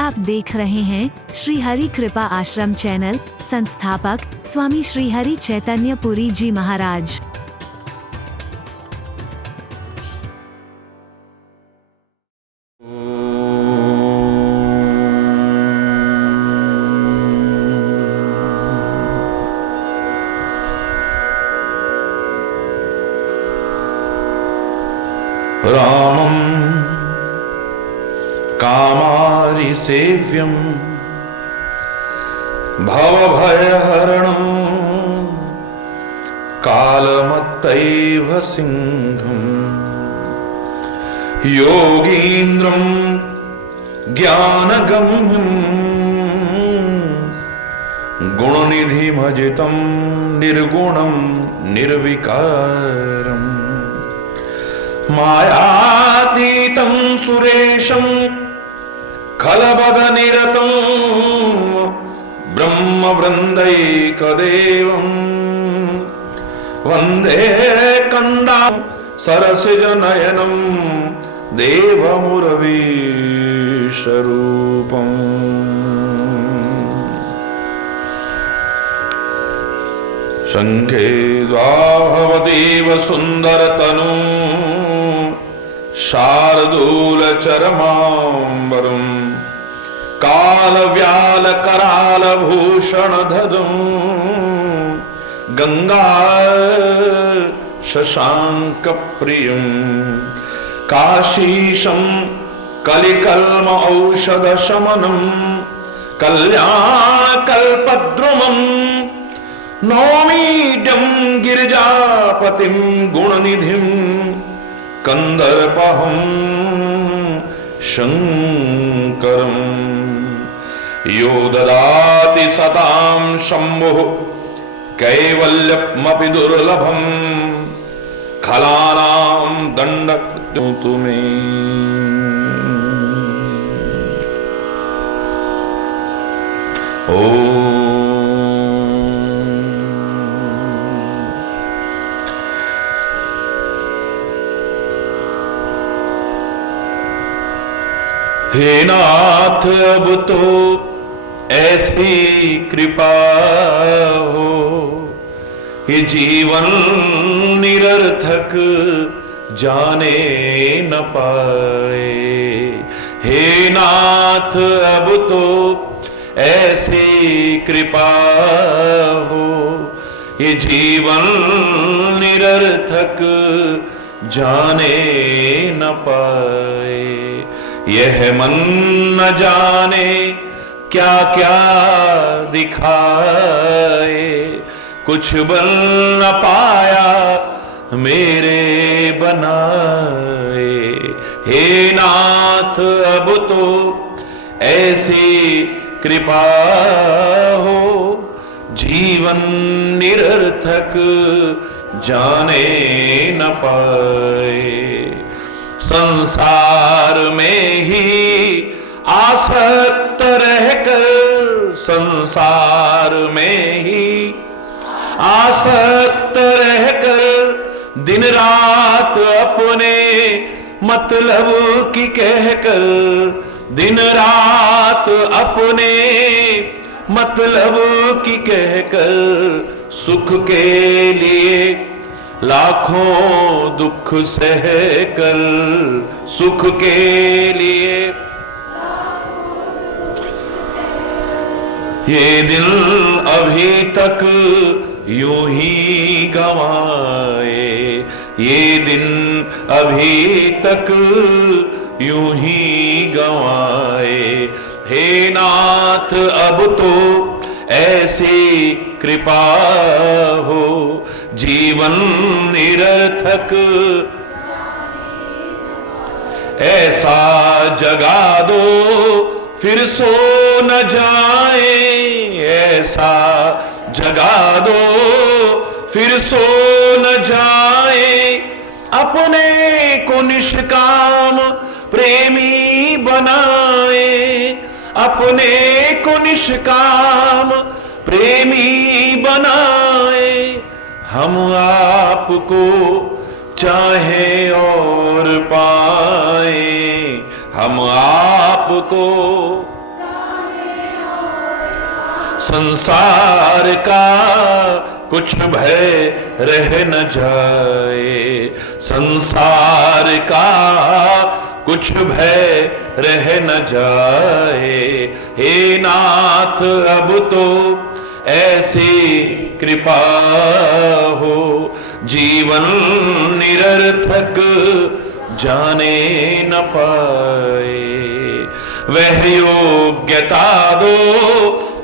आप देख रहे हैं श्री हरि कृपा आश्रम चैनल। संस्थापक स्वामी श्री हरि चैतन्य पुरी जी महाराज। रामं कामारि सेव्यं भवभयहरणं कालमत्तैव सिंहं योगीन्द्रं ज्ञानगम्यं गुणनिधिमजितं निर्गुणं निर्विकारम् मायातीतं सुरेशं खलबधनिरतं ब्रह्मवृन्दैकदेवं वन्दे कण्डां सरसिजनयनं देवमुरवीशरूपम्। शङ्खे द्वाभवतीव सुन्दरतनु शार्दूलचरमाम्बरं कालव्यालकरालभूषणधदं गंगा शशाङ्कप्रियं काशीशं कलिकल्म औषधशमनं कल्याणकल्पद्रुमं नौमीड्यं गिरिजापतिं गुणनिधिं कंदर्पहं शंकरं यो ददाति सतां शंभुः कैवल्यमपि दुर्लभं खलानां दण्डकरोतु मे। हे नाथ अब तो ऐसी कृपा हो, ये जीवन निरर्थक जाने न पाए। हे नाथ अब तो ऐसी कृपा हो, ये जीवन निरर्थक जाने न पाए। यह मन न जाने क्या क्या दिखाए, कुछ बन न पाया मेरे बनाए। हे नाथ अब तो ऐसी कृपा हो, जीवन निरर्थक जाने न पाए। संसार में ही आसक्त रहकर, संसार में ही आसक्त रहकर दिन रात अपने मतलब की कहकर, दिन रात अपने मतलब की कहकर सुख के लिए लाखों दुख सह कर, सुख के लिए ये दिल अभी तक यूं ही गवाए, ये दिन अभी तक यूं ही गवाए। हे नाथ अब तो ऐसी कृपा हो, जीवन निरर्थक ऐसा जगा दो फिर सो न जाए, ऐसा जगा दो फिर सो न जाए। अपने को निष्काम प्रेमी बनाए, अपने को निष्काम प्रेमी बनाए। हम आपको चाहे और पाए, हम आपको संसार का कुछ भय रह न जाए, संसार का कुछ भय रह न जाए। हे नाथ अब तो ऐसी कृपा हो, जीवन निरर्थक जाने न पाए। वह योग्यता दो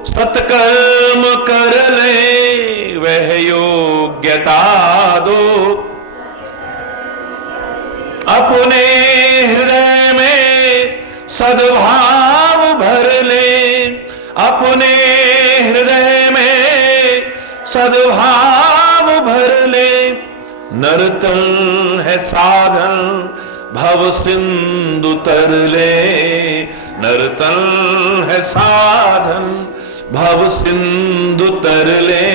सत्कर्म कर ले, वह योग्यता दो अपने हृदय में सद्भाव भर ले, अपने हृदय में सद्भाव भर ले। नर्तन है साधन भव सिंधु तर ले, नर्तन है साधन भव सिंधु तर ले।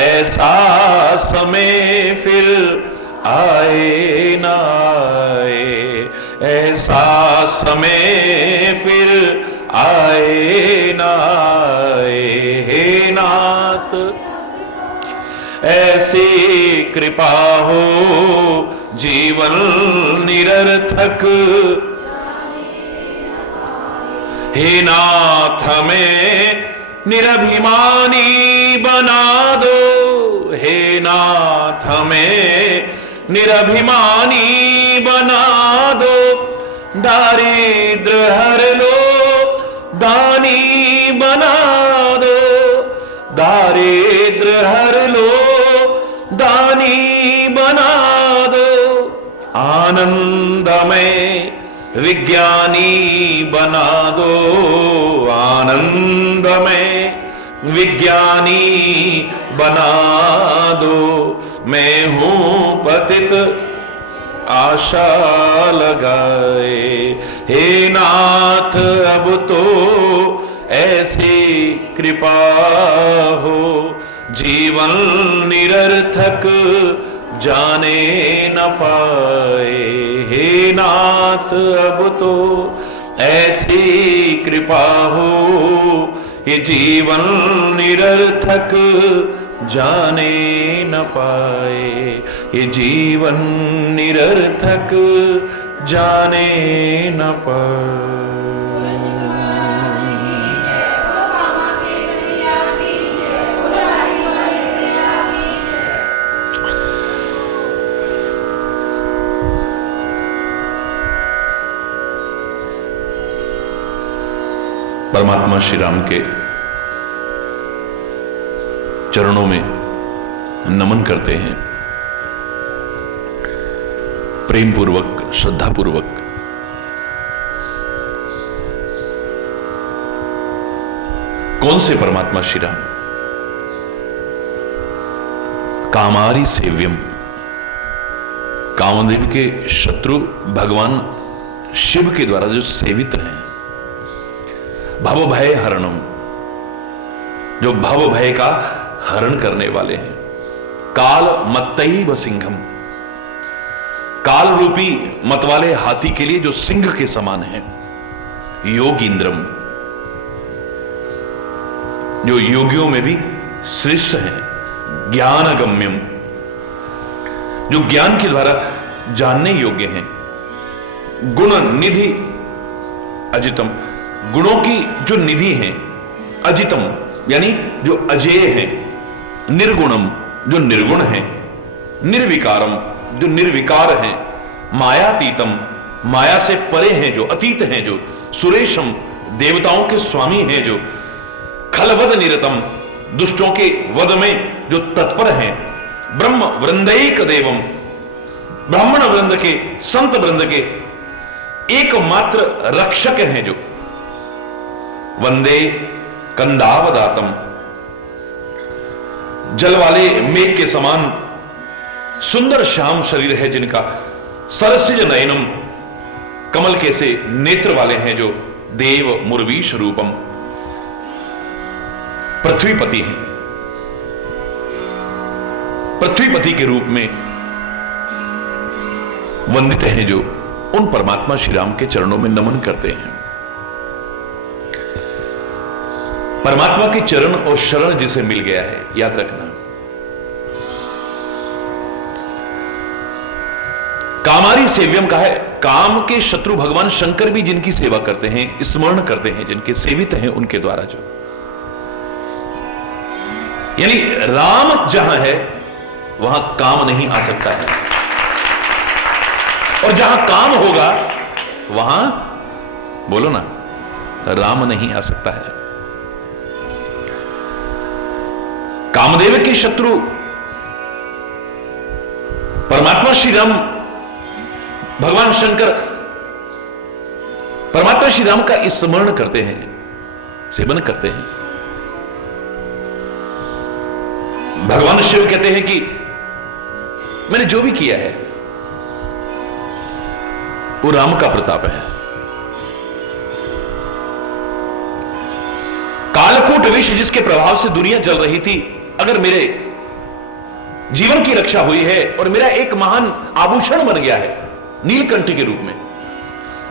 ऐसा समय फिर आए ना आए, ऐसा समय फिर आए ना आए। हे नाथ ऐसी कृपा हो, जीवन निरर्थक। हे नाथ हमें निरभिमानी बना दो, हे नाथ हमें निरभिमानी बना दो। दारिद्र हर लो दानी बना दो, दारिद्र हर लो दानी बना दो। आनंदमय विज्ञानी बना दो, आनंदमय विज्ञानी बना दो। मैं हूं पतित आशा लगाए, हे नाथ अब तो ऐसी कृपा हो, जीवन निरर्थक जाने न पाए। हे नाथ अब तो ऐसी कृपा हो, ये जीवन निरर्थक जाने न पाए, ये जीवन निरर्थक जाने न पाए। परमात्मा श्री राम के चरणों में नमन करते हैं, प्रेम पूर्वक, श्रद्धा पूर्वक। कौन से परमात्मा श्री राम? कामारी सेव्यम, कामदेव के शत्रु भगवान शिव के द्वारा जो सेवित हैं। भव भय हरणम, जो भव भय का हरण करने वाले हैं। काल मत्तई सिंघम, काल रूपी मत वाले हाथी के लिए जो सिंह के समान है। योगींद्रम, जो योगियों में भी श्रेष्ठ है। ज्ञानगम्यम, जो ज्ञान के द्वारा जानने योग्य हैं। गुण निधि अजितम, गुणों की जो निधि है। अजितम यानी जो अजेय है। निर्गुणम, जो निर्गुण है। निर्विकारम, जो निर्विकार है। मायातीतम, माया से परे हैं, जो अतीत हैं, जो सुरेशम, देवताओं के स्वामी हैं, जो खलवद निरतम, दुष्टों के वध में जो तत्पर हैं। ब्रह्म वृंदैक देवम, ब्राह्मण वृंद के, संत वृंद के एकमात्र रक्षक हैं, जो वंदे कंदावदातम, जल वाले मेघ के समान सुंदर श्याम शरीर है जिनका। सरसिज नयनम, कमल के से नेत्र वाले हैं, जो देव मुरवीश रूपम, पृथ्वीपति हैं। पृथ्वीपति के रूप में वंदित हैं, जो उन परमात्मा श्री राम के चरणों में नमन करते हैं। परमात्मा के चरण और शरण जिसे मिल गया है, याद रखना, कामारी सेव्यम का है। काम के शत्रु भगवान शंकर भी जिनकी सेवा करते हैं, स्मरण करते हैं, जिनके सेवित हैं उनके द्वारा जो, यानी राम जहां है वहां काम नहीं आ सकता है, और जहां काम होगा वहां, बोलो ना, राम नहीं आ सकता है। कामदेव के शत्रु परमात्मा श्री राम, भगवान शंकर परमात्मा श्री राम का स्मरण करते हैं, सेवन करते हैं। भगवान शिव कहते हैं कि मैंने जो भी किया है वो राम का प्रताप है। कालकूट विष जिसके प्रभाव से दुनिया जल रही थी, अगर मेरे जीवन की रक्षा हुई है और मेरा एक महान आभूषण बन गया है नीलकंठ के रूप में,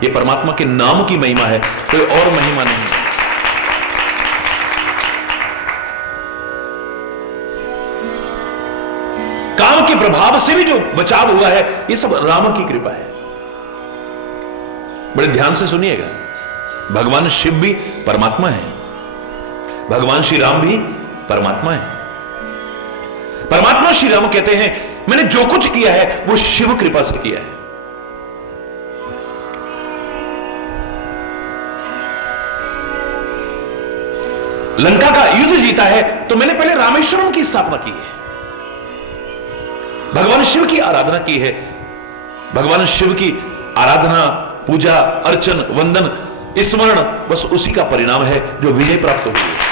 यह परमात्मा के नाम की महिमा है, कोई और महिमा नहीं है। काम के प्रभाव से भी जो बचाव हुआ है, यह सब राम की कृपा है। बड़े ध्यान से सुनिएगा, भगवान शिव भी परमात्मा है, भगवान श्री राम भी परमात्मा है। परमात्मा श्री राम कहते हैं मैंने जो कुछ किया है वो शिव कृपा से किया है। लंका का युद्ध जीता है तो मैंने पहले रामेश्वरम की स्थापना की है, भगवान शिव की आराधना की है। भगवान शिव की आराधना, पूजा, अर्चन, वंदन, स्मरण, बस उसी का परिणाम है जो विजय प्राप्त हुई है।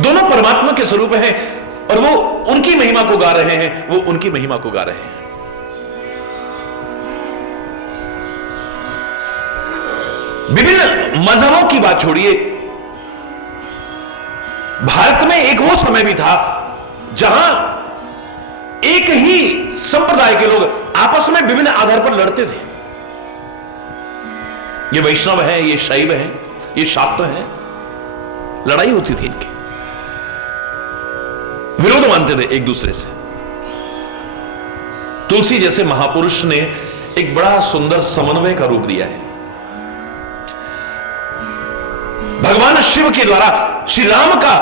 दोनों परमात्मा के स्वरूप हैं और वो उनकी महिमा को गा रहे हैं, वो उनकी महिमा को गा रहे हैं। विभिन्न मजहबों की बात छोड़िए, भारत में एक वो समय भी था जहां एक ही संप्रदाय के लोग आपस में विभिन्न आधार पर लड़ते थे। ये वैष्णव है, ये शैव है, ये शाक्त है, लड़ाई होती थी, इनकी विरोध मानते थे एक दूसरे से। तुलसी जैसे महापुरुष ने एक बड़ा सुंदर समन्वय का रूप दिया है। भगवान शिव के द्वारा श्री राम का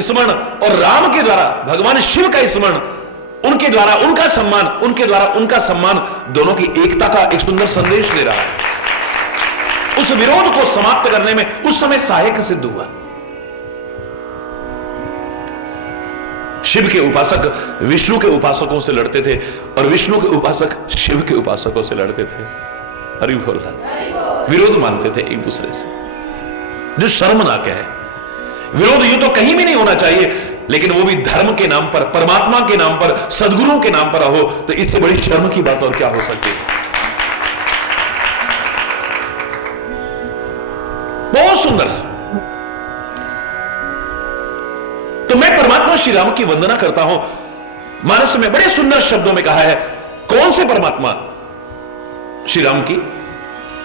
स्मरण और राम के द्वारा भगवान शिव का स्मरण, उनके द्वारा उनका सम्मान, उनके द्वारा उनका सम्मान, दोनों की एकता का एक सुंदर संदेश दे रहा है। उस विरोध को समाप्त करने में उस समय सहायक सिद्ध हुआ। शिव के उपासक विष्णु के उपासकों से लड़ते थे और विष्णु के उपासक शिव के उपासकों से लड़ते थे। हरि बोल, विरोध मानते थे एक दूसरे से, जो शर्मनाक है। विरोध यूं तो कहीं भी नहीं होना चाहिए, लेकिन वो भी धर्म के नाम पर, परमात्मा के नाम पर, सदगुरुओं के नाम पर हो, तो इससे बड़ी शर्म की बात और क्या हो सकती है। बहुत सुंदर। तो मैं परमात्मा श्री राम की वंदना करता हूं। मानस में बड़े सुंदर शब्दों में कहा है, कौन से परमात्मा? श्री राम की।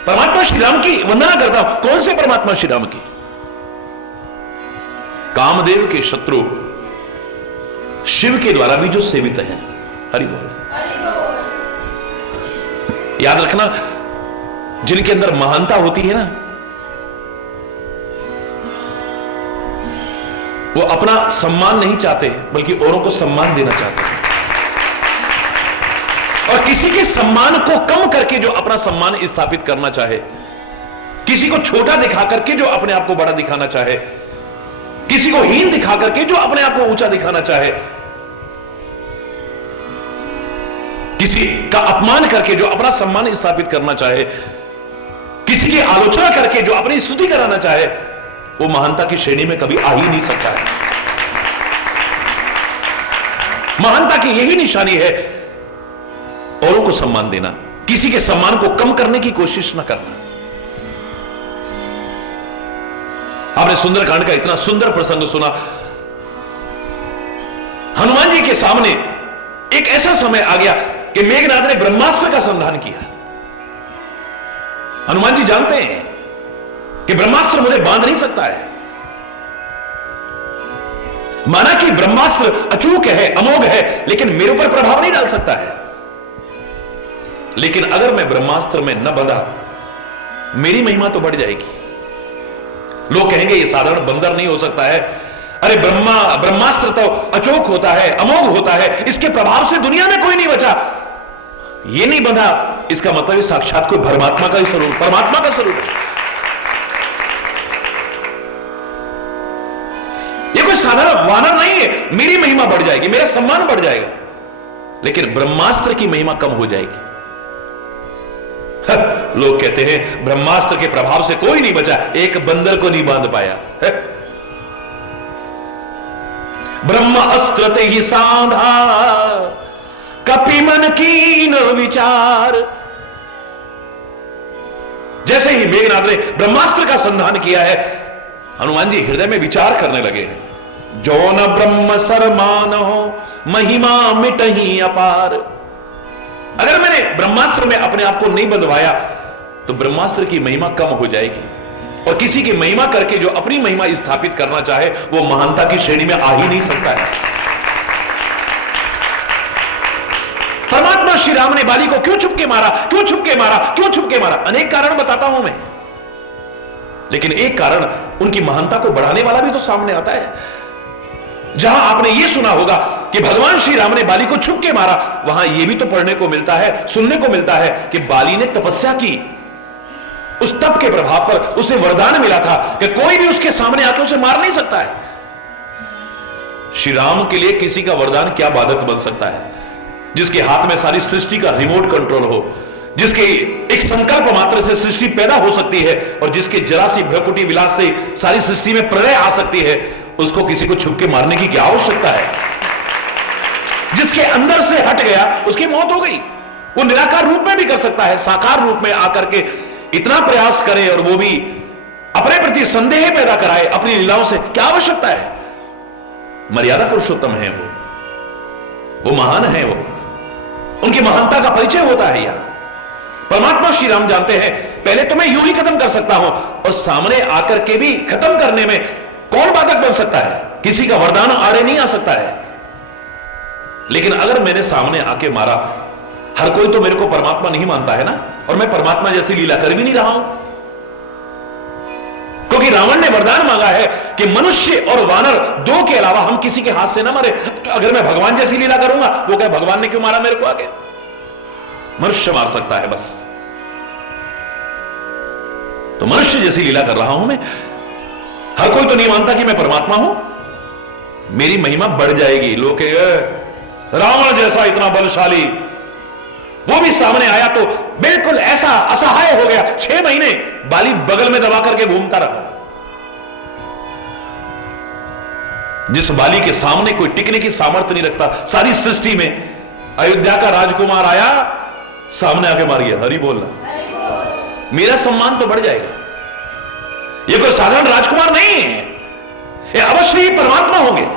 परमात्मा श्री राम की वंदना करता हूं। कौन से परमात्मा? श्री राम की। कामदेव के शत्रु शिव के द्वारा भी जो सेवित हैं। हरि बोल। याद रखना, जिनके अंदर महानता होती है ना, वो अपना सम्मान नहीं चाहते बल्कि औरों को सम्मान देना चाहते हैं। और किसी के सम्मान को कम करके जो अपना सम्मान स्थापित करना चाहे, किसी को छोटा दिखा करके जो अपने आप को बड़ा दिखाना चाहे, किसी को हीन दिखा करके जो अपने आप को ऊंचा दिखाना चाहे, किसी का अपमान करके जो अपना सम्मान स्थापित करना चाहे, किसी की आलोचना करके जो अपनी स्तुति कराना चाहे, वो महानता की श्रेणी में कभी आ ही नहीं सकता है। महानता की यही निशानी है, औरों को सम्मान देना, किसी के सम्मान को कम करने की कोशिश ना करना। आपने सुंदरकांड का इतना सुंदर प्रसंग सुना। हनुमान जी के सामने एक ऐसा समय आ गया कि मेघनाथ ने ब्रह्मास्त्र का संधान किया। हनुमान जी जानते हैं कि ब्रह्मास्त्र मुझे बांध नहीं सकता है। माना कि ब्रह्मास्त्र अचूक है, अमोघ है, लेकिन मेरे ऊपर प्रभाव नहीं डाल सकता है। लेकिन अगर मैं ब्रह्मास्त्र में न बंधा, मेरी महिमा तो बढ़ जाएगी। लोग कहेंगे ये साधारण बंदर नहीं हो सकता है। अरे ब्रह्मास्त्र तो अचूक होता है, अमोघ होता है, इसके प्रभाव से दुनिया में कोई नहीं बचा। ये नहीं बंधा, इसका मतलब साक्षात कोई परमात्मा का ही स्वरूप, परमात्मा का स्वरूप है। ये कोई साधारण वानर नहीं है। मेरी महिमा बढ़ जाएगी, मेरा सम्मान बढ़ जाएगा, लेकिन ब्रह्मास्त्र की महिमा कम हो जाएगी। लोग कहते हैं ब्रह्मास्त्र के प्रभाव से कोई नहीं बचा, एक बंदर को नहीं बांध पाया। ब्रह्म अस्त्र ते ही साधा, कपि मन कीन विचार। जैसे ही मेघनाद ने ब्रह्मास्त्र का संधान किया है, हनुमान जी हृदय में विचार करने लगे हैं। जो न ब्रह्म सरमान हो, महिमा मिटही अपार। अगर मैंने ब्रह्मास्त्र में अपने आप को नहीं बंधवाया तो ब्रह्मास्त्र की महिमा कम हो जाएगी, और किसी की महिमा करके जो अपनी महिमा स्थापित करना चाहे वो महानता की श्रेणी में आ ही नहीं सकता है। परमात्मा श्री राम ने बाली को क्यों छुपके मारा, क्यों छुपके मारा, क्यों छुपके मारा? अनेक कारण बताता हूं मैं, लेकिन एक कारण उनकी महानता को बढ़ाने वाला भी तो सामने आता है। जहां आपने यह सुना होगा कि भगवान श्री राम ने बाली को छुप के मारा, वहां यह भी तो पढ़ने को मिलता है, सुनने को मिलता है कि बाली ने तपस्या की। उस तप के प्रभाव पर उसे वरदान मिला था कि कोई भी उसके सामने आकर उसे मार नहीं सकता है। श्री राम के लिए किसी का वरदान क्या बाधक बन सकता है? जिसके हाथ में सारी सृष्टि का रिमोट कंट्रोल हो, जिसके एक संकल्प मात्र से सृष्टि पैदा हो सकती है, और जिसके जरा सी भ्रकुटी विलास से सारी सृष्टि में प्रलय आ सकती है, उसको किसी को छुप के मारने की क्या आवश्यकता है? जिसके अंदर से हट गया उसकी मौत हो गई। वो निराकार रूप में भी कर सकता है, साकार रूप में आकर के इतना प्रयास करे और वो भी अपने प्रति संदेह पैदा कराए अपनी लीलाओं से, क्या आवश्यकता है? मर्यादा पुरुषोत्तम है वो महान है, वो उनकी महानता का परिचय होता है। यहां परमात्मा श्री राम जानते हैं पहले तो मैं यूं ही खत्म कर सकता हूं, और सामने आकर के भी खत्म करने में कौन बाधक बन सकता है? किसी का वरदान आड़े नहीं आ सकता है। लेकिन अगर मैंने सामने आके मारा, हर कोई तो मेरे को परमात्मा नहीं मानता है ना, और मैं परमात्मा जैसी लीला कर भी नहीं रहा हूं, क्योंकि रावण ने वरदान मांगा है कि मनुष्य और वानर दो के अलावा हम किसी के हाथ से ना मरे। अगर मैं भगवान जैसी लीला करूंगा, वो कहे भगवान ने क्यों मारा मेरे को आगे? मनुष्य मार सकता है बस। तो मनुष्य जैसी लीला कर रहा हूं मैं, हर कोई तो नहीं मानता कि मैं परमात्मा हूं, मेरी महिमा बढ़ जाएगी। लोग रावण जैसा इतना बलशाली, वो भी सामने आया तो बिल्कुल ऐसा असहाय हो गया। 6 महीने बाली बगल में दबा करके घूमता रहा। जिस बाली के सामने कोई टिकने की सामर्थ्य नहीं रखता सारी सृष्टि में, अयोध्या का राजकुमार आया, सामने आके मार गया, हरि बोलना, मेरा सम्मान तो बढ़ जाएगा। ये कोई साधारण राजकुमार नहीं है, ये अवश्य ही परमात्मा होंगे।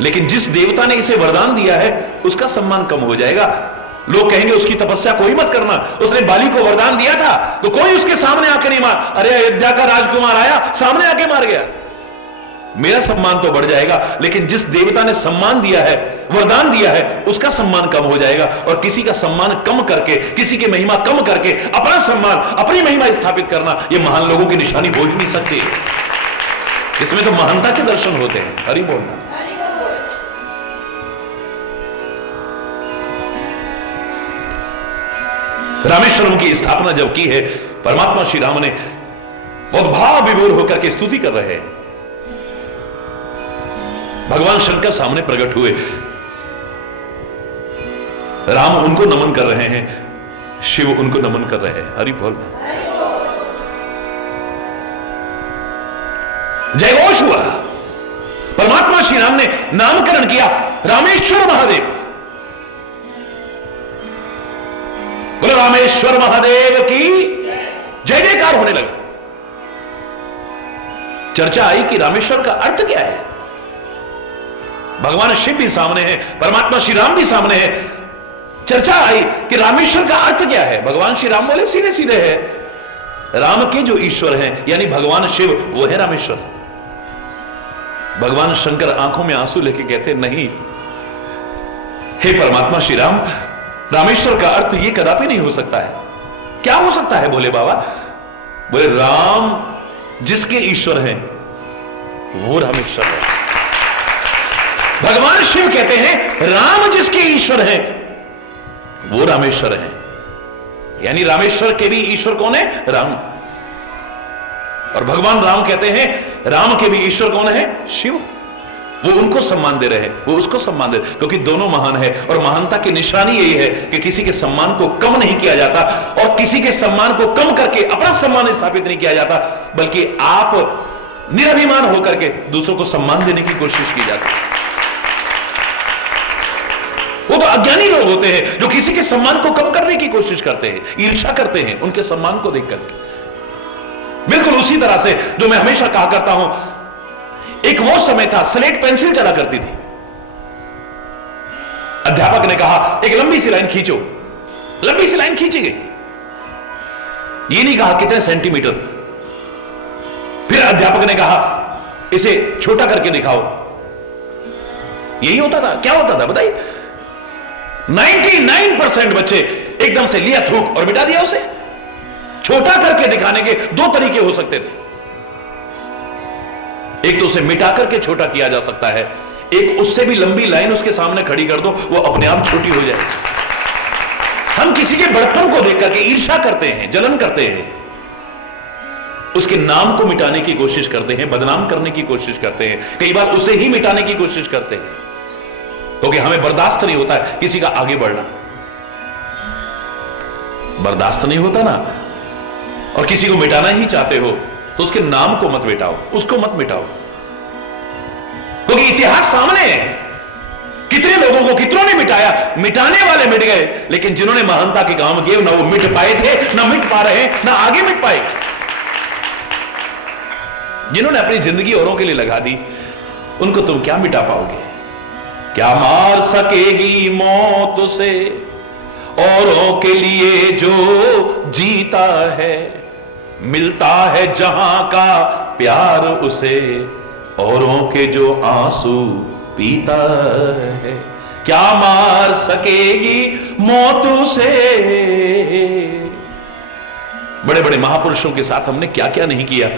लेकिन जिस देवता ने इसे वरदान दिया है उसका सम्मान कम हो जाएगा। लोग कहेंगे उसकी तपस्या कोई मत करना, उसने बाली को वरदान दिया था तो कोई उसके सामने आके नहीं मार। अरे अयोध्या का राजकुमार आया, सामने आके मार गया, मेरा सम्मान तो बढ़ जाएगा। लेकिन जिस देवता ने सम्मान दिया है, वरदान दिया है, उसका सम्मान कम हो जाएगा। और किसी का सम्मान कम करके, किसी की महिमा कम करके अपना सम्मान, अपनी महिमा स्थापित करना, यह महान लोगों की निशानी हो ही नहीं सकती। इसमें तो महानता के दर्शन होते हैं। हरि बोलना। रामेश्वरम की स्थापना जब की है, परमात्मा श्री राम ने बहुत भाव विभोर होकर के स्तुति कर रहे हैं। भगवान शंकर सामने प्रकट हुए, राम उनको नमन कर रहे हैं, शिव उनको नमन कर रहे हैं। हरि बोल। जयघोष हुआ। परमात्मा श्री राम ने नामकरण किया रामेश्वर महादेव। बोलो रामेश्वर महादेव की जय जयकार होने लगा। चर्चा आई कि रामेश्वर का अर्थ क्या है। भगवान शिव भी सामने है, परमात्मा श्री राम भी सामने है, चर्चा आई कि रामेश्वर का अर्थ क्या है। भगवान श्री राम बोले सीधे सीधे है, राम के जो ईश्वर हैं यानी भगवान शिव, वो है रामेश्वर। भगवान शंकर आंखों में आंसू लेके कहते नहीं, हे परमात्मा श्री राम, रामेश्वर का अर्थ ये कदापि नहीं हो सकता है। क्या हो सकता है भोले बाबा? बोले राम जिसके ईश्वर हैं वो रामेश्वर है। भगवान शिव कहते हैं राम जिसके ईश्वर हैं वो रामेश्वर है। यानी रामेश्वर के भी ईश्वर कौन है? राम। और भगवान राम कहते हैं राम के भी ईश्वर कौन है? शिव। वो उनको सम्मान दे रहे हैं, वो उसको सम्मान दे रहे हैं, क्योंकि दोनों महान है। और महानता की निशानी यही है कि किसी के सम्मान को कम नहीं किया जाता और किसी के सम्मान को कम करके अपना सम्मान स्थापित नहीं किया जाता, बल्कि आप निरभिमान होकर के दूसरों को सम्मान देने की कोशिश की जाती है। वो तो अज्ञानी लोग होते हैं जो किसी के सम्मान को कम करने की कोशिश करते हैं, ईर्ष्या करते हैं उनके सम्मान को देख करके। बिल्कुल उसी तरह से जो मैं हमेशा कहा करता हूं, एक वो समय था स्लेट पेंसिल चला करती थी। अध्यापक ने कहा एक लंबी सी लाइन खींचो, लंबी सी लाइन खींची गई। ये नहीं कहा कितने सेंटीमीटर। फिर अध्यापक ने कहा इसे छोटा करके दिखाओ। यही होता था। क्या होता था बताइए? 99% बच्चे एकदम से लिया थूक और मिटा दिया उसे। छोटा करके दिखाने के दो तरीके हो सकते थे, एक तो उसे मिटा करके छोटा किया जा सकता है, एक उससे भी लंबी लाइन उसके सामने खड़ी कर दो, वो अपने आप छोटी हो जाए। हम किसी के बड़प्पन को देख करके ईर्ष्या करते हैं, जलन करते हैं, उसके नाम को मिटाने की कोशिश करते हैं, बदनाम करने की कोशिश करते हैं, कई बार उसे ही मिटाने की कोशिश करते हैं, क्योंकि हमें बर्दाश्त नहीं होता है किसी का आगे बढ़ना। बर्दाश्त नहीं होता ना, और किसी को मिटाना ही चाहते हो तो उसके नाम को मत मिटाओ, उसको मत मिटाओ, क्योंकि इतिहास सामने है। कितने लोगों को कितनों ने मिटाया, मिटाने वाले मिट गए, लेकिन जिन्होंने महानता के काम किए ना वो मिट पाए थे, ना मिट पा रहे हैं, ना आगे मिट पाए। जिन्होंने अपनी जिंदगी औरों के लिए लगा दी, उनको तुम क्या मिटा पाओगे? क्या मार सकेगी मौत उसे, औरों के लिए जो जीता है, मिलता है जहां का प्यार उसे, औरों के जो आंसू पीता है। क्या मार सकेगी मौत उसे। बड़े बड़े महापुरुषों के साथ हमने क्या क्या नहीं किया,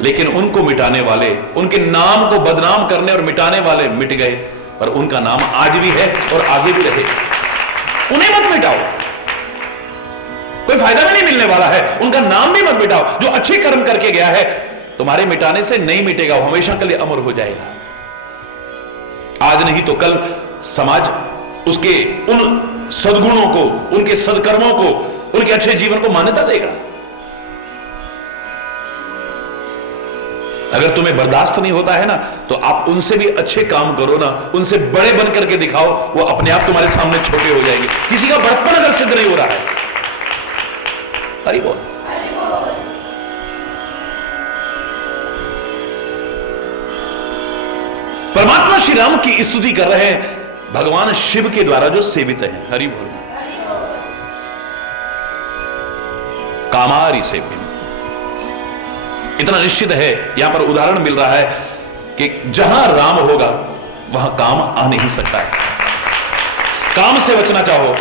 लेकिन उनको मिटाने वाले, उनके नाम को बदनाम करने और मिटाने वाले मिट गए, पर उनका नाम आज भी है और आगे भी रहे। उन्हें मत मिटाओ, कोई फायदा भी नहीं मिलने वाला है। उनका नाम भी मत मिटाओ। जो अच्छे कर्म करके गया है, तुम्हारे मिटाने से नहीं मिटेगा, वो हमेशा के लिए अमर हो जाएगा। आज नहीं तो कल समाज उसके उन सद्गुणों को, उनके सदकर्मों को, उनके अच्छे जीवन को मान्यता देगा। अगर तुम्हें बर्दाश्त नहीं होता है ना, तो आप उनसे भी अच्छे काम करो ना, उनसे बड़े बन करके दिखाओ, वो अपने आप तुम्हारे सामने छोटे हो जाएंगे। किसी का बड़प्पन अगर सिद्ध नहीं हो रहा है, हरि बोल। परमात्मा श्री राम की स्तुति कर रहे हैं भगवान शिव के द्वारा जो सेवित हैं। हरि बोल। कामारी सेव्य, इतना निश्चित है। यहां पर उदाहरण मिल रहा है कि जहां राम होगा वहां काम आ नहीं सकता है। काम से बचना चाहो,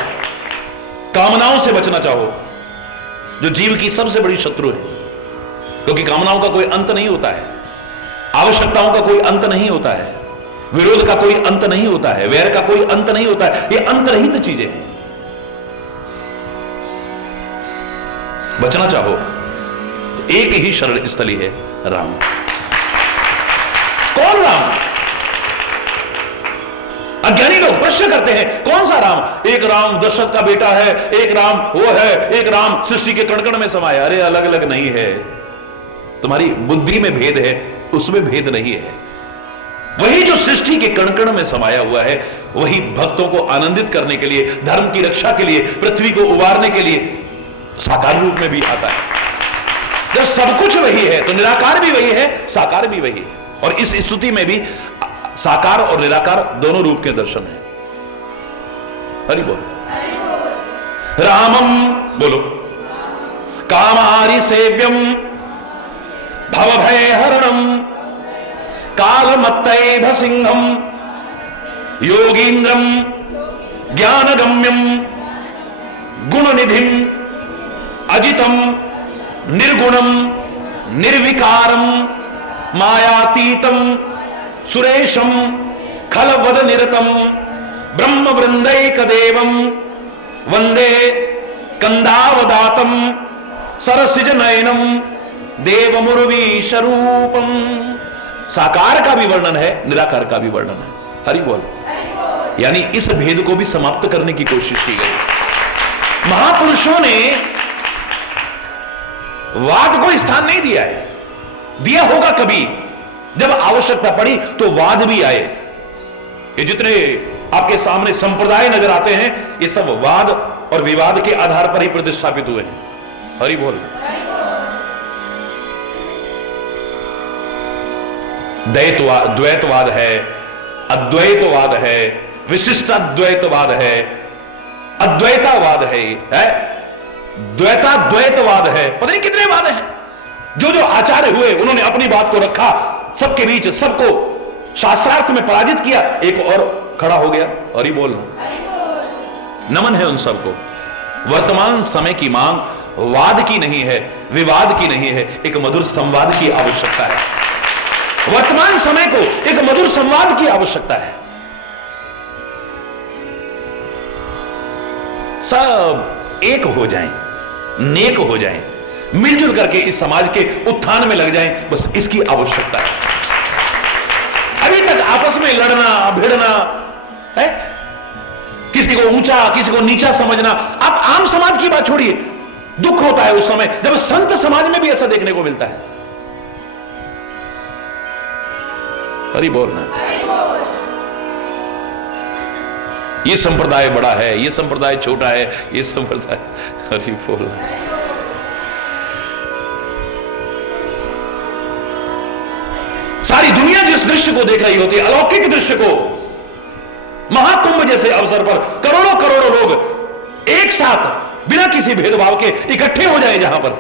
कामनाओं से बचना चाहो, जो जीव की सबसे बड़ी शत्रु है, क्योंकि कामनाओं का कोई अंत नहीं होता है, आवश्यकताओं का कोई अंत नहीं होता है, विरोध का कोई अंत नहीं होता है, वैर का कोई अंत नहीं होता है। ये अंतरहित चीजें हैं। बचना चाहो तो एक ही शरण स्थली है, राम। कौन राम? अज्ञानी लोग प्रश्न करते हैं कौन सा राम? एक राम दशरथ का बेटा है, एक राम वो है, एक राम सृष्टि के कण-कण में समाया। अरे अलग अलग नहीं है, तुम्हारी बुद्धि में भेद है, उसमें भेद नहीं है। वही जो सृष्टि के कण-कण में समाया हुआ है, वही भक्तों को आनंदित करने के लिए, धर्म की रक्षा के लिए, पृथ्वी को उबारने के लिए साकार रूप में भी आता है। जब सब कुछ वही है तो निराकार भी वही है, साकार भी वही है। और इस स्तुति में भी साकार और निराकार दोनों रूप के दर्शन है। हरि बोल। रामम, बोलो, कामारि सेव्यम भवभय हरणम कालमत्तैभ सिंहम योगींद्रम ज्ञानगम्यम गुणनिधिम अजितम निर्गुणम निर्विकारम मायातीतम सुरेशम खलवद निरतम ब्रह्म वृंदैकदेवम वंदे कंदावदातम सरसिज नयनम देवमुर्वीशरूपम। साकार का भी वर्णन है, निराकार का भी वर्णन है। हरि बोल। यानी इस भेद को भी समाप्त करने की कोशिश की गई। महापुरुषों ने वाद को स्थान नहीं दिया है, दिया होगा कभी जब आवश्यकता पड़ी तो वाद भी आए। ये जितने आपके सामने संप्रदाय नजर आते हैं ये सब वाद और विवाद के आधार पर ही प्रतिष्ठापित हुए हैं। हरि बोल। द्वैतवाद है, अद्वैतवाद है, विशिष्ट अद्वैतवाद है, अद्वैतावाद है, द्वैतवाद है, पता नहीं कितने वाद हैं। जो जो आचार्य हुए उन्होंने अपनी बात को रखा, सबके बीच सबको शास्त्रार्थ में पराजित किया, एक और खड़ा हो गया। हरि बोल। नमन है उन सबको। वर्तमान समय की मांग वाद की नहीं है, विवाद की नहीं है, एक मधुर संवाद की आवश्यकता है। वर्तमान समय को एक मधुर संवाद की आवश्यकता है। सब एक हो जाएं, नेक हो जाएं, मिलजुल करके इस समाज के उत्थान में लग जाएं, बस इसकी आवश्यकता है। अभी तक आपस में लड़ना भिड़ना है, किसी को ऊंचा किसी को नीचा समझना। आप आम समाज की बात छोड़िए, दुख होता है उस समय जब संत समाज में भी ऐसा देखने को मिलता है। हरि बोलना। ये संप्रदाय बड़ा है, ये संप्रदाय छोटा है, ये संप्रदाय, हरि बोलना। सारी दुनिया जिस दृश्य को देख रही होती है, अलौकिक दृश्य को, महाकुंभ जैसे अवसर पर करोड़ों करोड़ों लोग एक साथ बिना किसी भेदभाव के इकट्ठे हो जाएं जहां पर,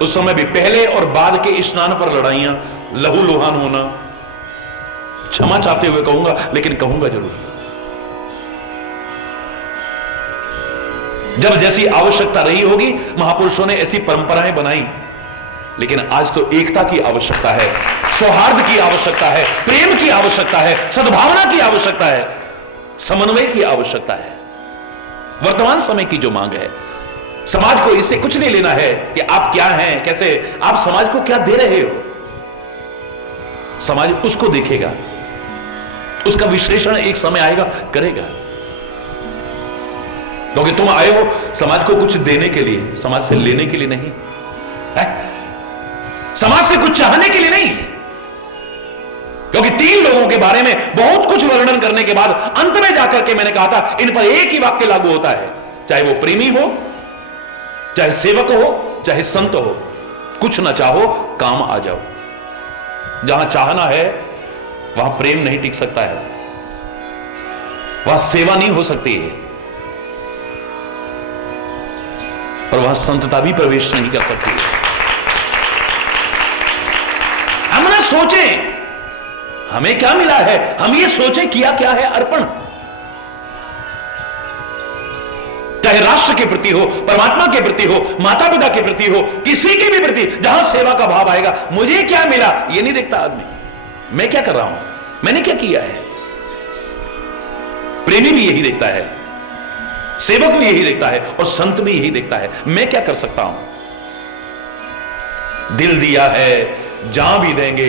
उस समय भी पहले और बाद के स्नान पर लड़ाइयां, लहूलुहान होना, क्षमा चाहते हुए कहूंगा लेकिन कहूंगा जरूर। जब जैसी आवश्यकता रही होगी महापुरुषों ने ऐसी परंपराएं बनाई, लेकिन आज तो एकता की आवश्यकता है, सौहार्द की आवश्यकता है, प्रेम की आवश्यकता है, सद्भावना की आवश्यकता है, समन्वय की आवश्यकता है। वर्तमान समय की जो मांग है, समाज को इससे कुछ नहीं लेना है कि आप क्या हैं, कैसे, आप समाज को क्या दे रहे हो। समाज उसको देखेगा, उसका विश्लेषण एक समय आएगा करेगा, क्योंकि तुम आए हो समाज को कुछ देने के लिए, समाज से लेने के लिए नहीं है, समाज से कुछ चाहने के लिए नहीं। क्योंकि 3 लोगों के बारे में बहुत कुछ वर्णन करने के बाद अंत में जाकर के मैंने कहा था इन पर एक ही वाक्य लागू होता है, चाहे वो प्रेमी हो, चाहे सेवक हो, चाहे संत हो, कुछ ना चाहो काम आ जाओ। जहां चाहना है वहां प्रेम नहीं टिक सकता है, वहां सेवा नहीं हो सकती है, और वहां संतता भी प्रवेश नहीं कर सकती है। हम ना सोचें हमें क्या मिला है, हम ये सोचें किया क्या है अर्पण, चाहे राष्ट्र के प्रति हो, परमात्मा के प्रति हो, माता पिता के प्रति हो, किसी के भी प्रति, जहां सेवा का भाव आएगा, मुझे क्या मिला ये नहीं देखता आदमी, मैं क्या कर रहा हूं, मैंने क्या किया है। प्रेमी भी यही देखता है, सेवक भी यही देखता है, और संत भी यही देखता है, मैं क्या कर सकता हूं। दिल दिया है जान भी देंगे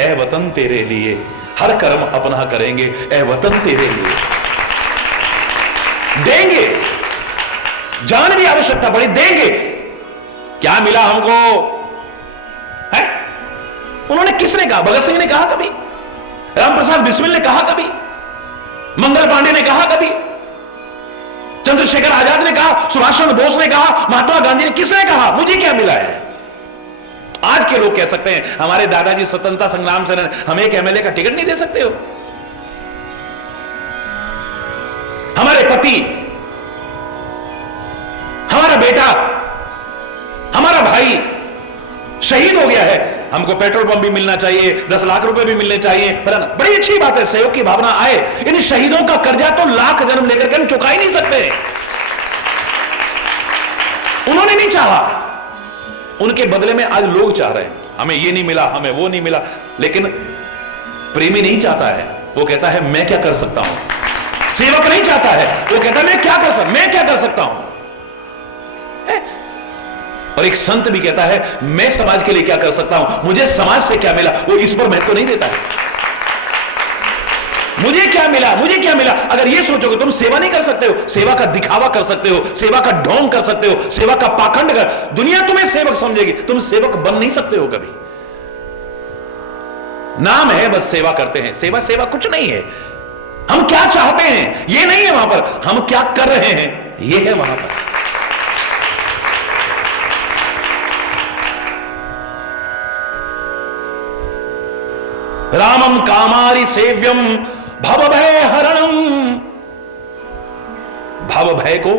ए वतन तेरे लिए, हर कर्म अपना करेंगे ए वतन तेरे लिए। देंगे, जान भी आवश्यकता पड़ी देंगे। क्या मिला हमको है? उन्होंने, किसने कहा? भगत सिंह ने कहा कभी? रामप्रसाद बिस्मिल ने कहा कभी? मंगल पांडे ने कहा कभी? चंद्रशेखर आजाद ने कहा? सुभाष चंद्र बोस ने कहा? महात्मा गांधी ने? किसने कहा मुझे क्या मिला है? आज के लोग कह सकते हैं हमारे दादाजी स्वतंत्रता संग्राम से हमें एक एमएलए का टिकट नहीं दे सकते हो, हमारे पति बेटा, हमारा भाई शहीद हो गया है, हमको पेट्रोल पंप भी मिलना चाहिए, 10 लाख रुपए भी मिलने चाहिए, बड़ी अच्छी बात है, सहयोग की भावना आए। इन शहीदों का कर्जा तो लाख जन्म लेकर के हम चुका ही नहीं सकते। उन्होंने नहीं चाहा, उनके बदले में आज लोग चाह रहे हैं, हमें ये नहीं मिला, हमें वो नहीं मिला। लेकिन प्रेमी नहीं चाहता है, वो कहता है मैं क्या कर सकता हूं। सेवक नहीं चाहता है, वो कहता है मैं क्या कर सकता हूं। और एक संत भी कहता है मैं समाज के लिए क्या कर सकता हूं, मुझे समाज से क्या मिला, वो इस पर महत्व नहीं देता है। मुझे क्या मिला। अगर ये सोचोगे तुम सेवा नहीं कर सकते हो, सेवा का दिखावा कर सकते हो, सेवा का ढोंग कर सकते हो, सेवा का पाखंड कर, दुनिया तुम्हें सेवक समझेगी, तुम सेवक बन नहीं सकते हो कभी। नाम है बस, सेवा करते हैं। सेवा कुछ नहीं है। हम क्या चाहते हैं ये नहीं है वहां पर, हम क्या कर रहे हैं ये है वहां पर। रामम कामारि सेव्यम भव भय हरणम। भव भय को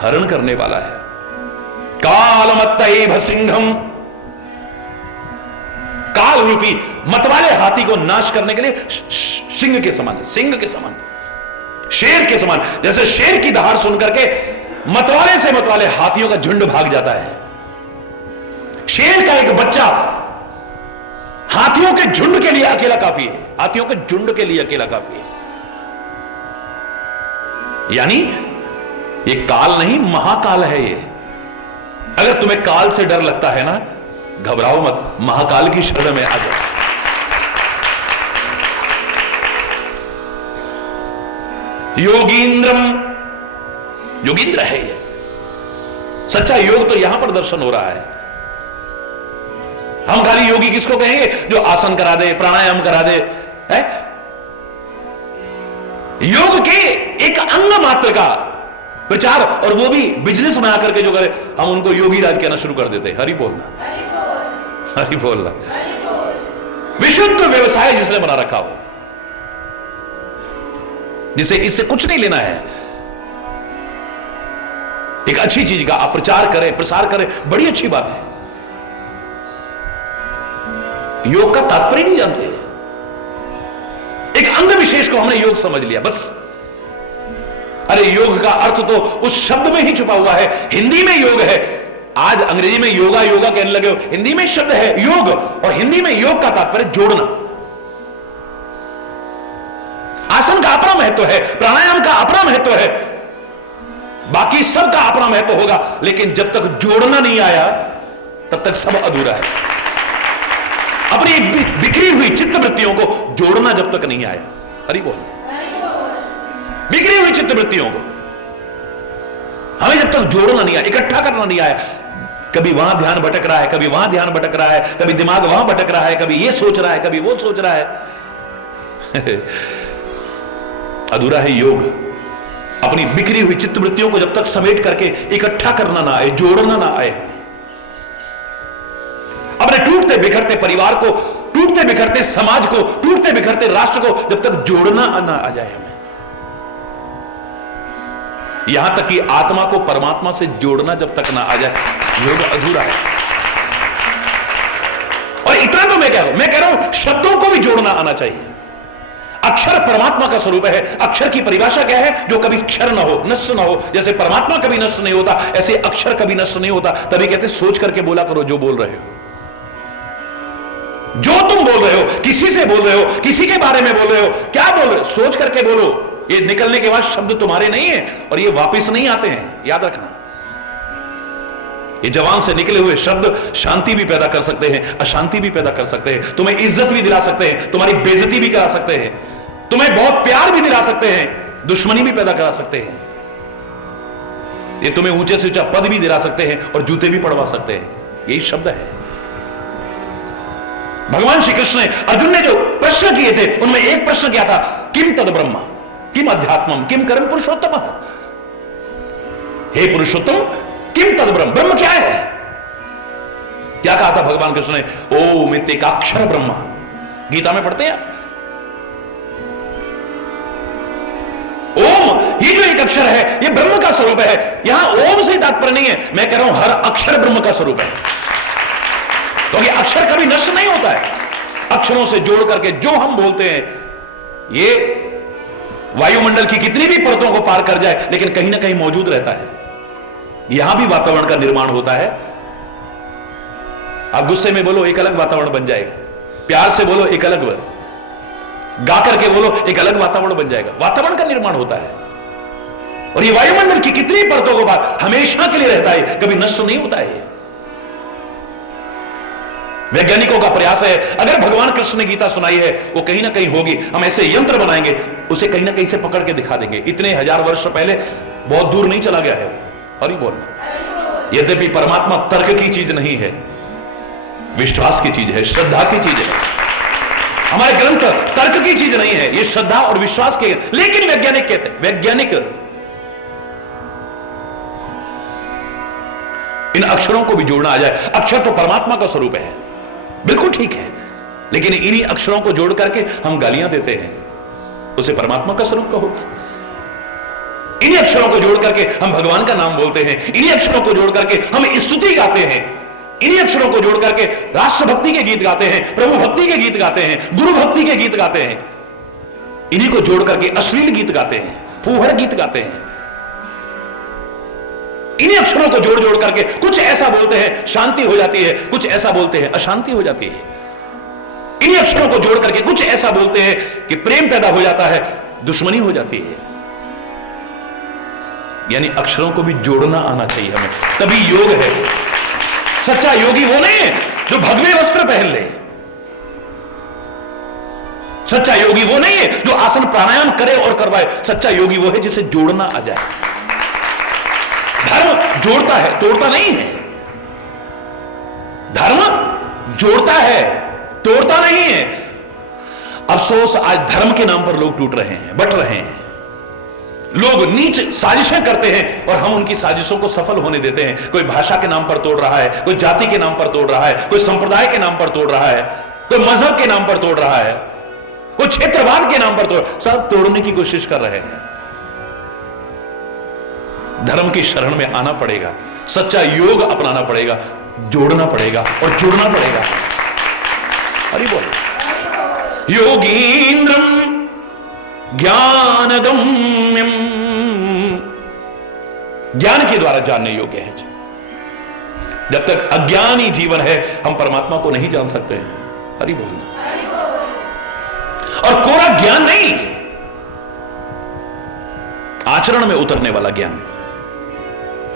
हरण करने वाला है। कालमत्तैव सिंहम, काल रूपी मतवाले हाथी को नाश करने के लिए सिंह के समान, शेर के समान। जैसे शेर की दहाड़ सुन करके मतवाले से मतवाले हाथियों का झुंड भाग जाता है, शेर का एक बच्चा हाथियों के झुंड के लिए अकेला काफी है, हाथियों के झुंड के लिए अकेला काफी है। यानी ये काल नहीं, महाकाल है ये। अगर तुम्हें काल से डर लगता है ना, घबराओ मत, महाकाल की शरण में आ जाओ। योगींद्र है ये। सच्चा योग तो यहां पर दर्शन हो रहा है। हम खाली योगी किसको कहेंगे, जो आसन करा दे, प्राणायाम करा दे, है? योग के एक अंग मात्र का प्रचार, और वो भी बिजनेस बना करके जो करे, हम उनको योगी राज कहना शुरू कर देते हैं। हरि बोलना, हरि बोलना। विशुद्ध व्यवसाय जिसने बना रखा हो, जिसे इससे कुछ नहीं लेना है, एक अच्छी चीज का आप प्रचार करें, प्रसार करें, बड़ी अच्छी बात है। योग का तात्पर्य नहीं जानते, एक अंग विशेष को हमने योग समझ लिया बस। अरे योग का अर्थ तो उस शब्द में ही छुपा हुआ है। हिंदी में योग है, आज अंग्रेजी में योगा कहने लगे हो, हिंदी में शब्द है योग, और हिंदी में योग का तात्पर्य जोड़ना। आसन का अपना महत्व है, प्राणायाम का अपना महत्व है, बाकी सब का अपना महत्व होगा, लेकिन जब तक जोड़ना नहीं आया तब तक सब अधूरा है। अपनी बिखरी हुई चित्त वृत्तियों को जोड़ना जब तक नहीं आया, हरि बोल, बिखरी हुई चित्त वृत्तियों को हमें जब तक जोड़ना नहीं आया, इकट्ठा करना नहीं आया, कभी वहां ध्यान भटक रहा है, कभी वहां ध्यान भटक रहा है, कभी दिमाग वहां भटक रहा है, कभी ये सोच रहा है, कभी वो सोच रहा है अधूरा है योग। अपनी बिखरी हुई चित्त वृत्तियों को जब तक समेट करके इकट्ठा करना ना आए, जोड़ना ना आए, अपने टूटते बिखरते परिवार को, टूटते बिखरते समाज को, टूटते बिखरते राष्ट्र को जब तक जोड़ना ना आ जाए हमें, यहां तक कि आत्मा को परमात्मा से जोड़ना जब तक ना आ जाए, योग अधूरा है। और इतना तो मैं कह रहा हूं शब्दों को भी जोड़ना आना चाहिए। अक्षर परमात्मा का स्वरूप है। अक्षर की परिभाषा क्या है, जो कभी क्षर ना हो, नष्ट ना हो। जैसे परमात्मा कभी नष्ट नहीं होता, ऐसे अक्षर कभी नष्ट नहीं होता। तभी कहते सोच करके बोला करो जो बोल रहे हो, जो तुम बोल रहे हो, किसी से बोल रहे हो, किसी के बारे में बोल रहे हो, क्या बोल रहे हो, सोच करके बोलो। ये निकलने के बाद शब्द तुम्हारे नहीं है और ये वापस नहीं आते हैं, याद रखना। ये जवान से निकले हुए शब्द शांति भी पैदा कर सकते हैं, अशांति भी पैदा कर सकते हैं, तुम्हें इज्जत भी दिला सकते हैं, तुम्हारी बेइज्जती भी करा सकते हैं, तुम्हें बहुत प्यार भी दिला सकते हैं, दुश्मनी भी पैदा करा सकते हैं। ये तुम्हें ऊंचे से ऊंचा पद भी दिला सकते हैं और जूते भी पड़वा सकते हैं। यही शब्द है। भगवान श्री कृष्ण ने, अर्जुन ने जो प्रश्न किए थे उनमें एक प्रश्न किया था, किम तद ब्रह्म, किम अध्यात्मम, किम कर्म पुरुषोत्तम। हे पुरुषोत्तम, किम तद ब्रह्म, ब्रह्म क्या है? क्या कहा था भगवान कृष्ण ने? ओम इत्येकाक्षर ब्रह्म। गीता में पढ़ते हैं ओम, ये जो एक अक्षर है ये ब्रह्म का स्वरूप है। यहां ओम से तात्पर्य नहीं है, मैं कह रहा हूं हर अक्षर ब्रह्म का स्वरूप है, क्योंकि अक्षर कभी नष्ट नहीं होता है। अक्षरों से जोड़ करके जो हम बोलते हैं ये वायुमंडल की कितनी भी परतों को पार कर जाए लेकिन कहीं ना कहीं मौजूद रहता है। यहां भी वातावरण का निर्माण होता है। आप गुस्से में बोलो एक अलग वातावरण बन जाएगा, प्यार से बोलो एक अलग, गा करके बोलो एक अलग वातावरण बन जाएगा। वातावरण का निर्माण होता है और ये वायुमंडल की कितनी परतों को पार हमेशा के लिए रहता है, कभी नष्ट नहीं होता है। वैज्ञानिकों का प्रयास है, अगर भगवान कृष्ण ने गीता सुनाई है वो कहीं ना कहीं होगी, हम ऐसे यंत्र बनाएंगे उसे कहीं ना कहीं से पकड़ के दिखा देंगे। इतने हजार वर्ष पहले बहुत दूर नहीं चला गया है। हरि बोलना। यद्यपि परमात्मा तर्क की चीज नहीं है, विश्वास की चीज है, श्रद्धा की चीज है। हमारे ग्रंथ तर्क की चीज नहीं है, ये श्रद्धा और विश्वास के। लेकिन वैज्ञानिक कहते हैं, वैज्ञानिक इन अक्षरों को भी जोड़ना आ जाए। अक्षर तो परमात्मा का स्वरूप है, बिल्कुल ठीक है, लेकिन इन्हीं अक्षरों को जोड़ करके हम गालियां देते हैं, उसे परमात्मा का स्वरूप कहोगे। इन्हीं अक्षरों को जोड़ करके हम भगवान का नाम बोलते हैं, इन्हीं अक्षरों को जोड़ करके हम स्तुति गाते हैं, इन्हीं अक्षरों को जोड़ करके राष्ट्रभक्ति के गीत गाते हैं, प्रभु भक्ति के गीत गाते हैं, गुरु भक्ति के गीत गाते हैं, इन्हीं को जोड़ करके अश्लील गीत गाते हैं, फूहड़ गीत गाते हैं। इन्हीं अक्षरों को जोड़ जोड़ करके कुछ ऐसा बोलते हैं शांति हो जाती है, कुछ ऐसा बोलते हैं अशांति हो जाती है। इन्हीं अक्षरों को जोड़ करके कुछ ऐसा बोलते हैं कि प्रेम पैदा हो जाता है, दुश्मनी हो जाती है। यानी अक्षरों को भी जोड़ना आना चाहिए हमें, तभी योग है। सच्चा योगी वो नहीं है जो भगवे वस्त्र पहन ले, सच्चा योगी वो नहीं है जो आसन प्राणायाम करे और करवाए। सच्चा योगी वो है जिसे जोड़ना आ जाए। धर्म जोड़ता है, तोड़ता नहीं है। धर्म जोड़ता है, तोड़ता नहीं है। अफसोस आज धर्म के नाम पर लोग टूट रहे हैं, बट रहे हैं। लोग नीच साजिशें करते हैं और हम उनकी साजिशों को सफल होने देते हैं। कोई भाषा के नाम पर तोड़ रहा है, कोई जाति के नाम पर तोड़ रहा है, कोई संप्रदाय के नाम पर तोड़ रहा है, कोई मजहब के नाम पर तोड़ रहा है, कोई क्षेत्रवाद के नाम पर तोड़, सब तोड़ने की कोशिश कर रहे हैं। धर्म की शरण में आना पड़ेगा, सच्चा योग अपनाना पड़ेगा, जोड़ना पड़ेगा और जुड़ना पड़ेगा। हरि बोल। योगींद्रम ज्ञानगम्यम, ज्ञान के द्वारा जानने योग्य है। जब तक अज्ञानी जीवन है हम परमात्मा को नहीं जान सकते हैं। हरि बोल। और कोरा ज्ञान नहीं, आचरण में उतरने वाला ज्ञान,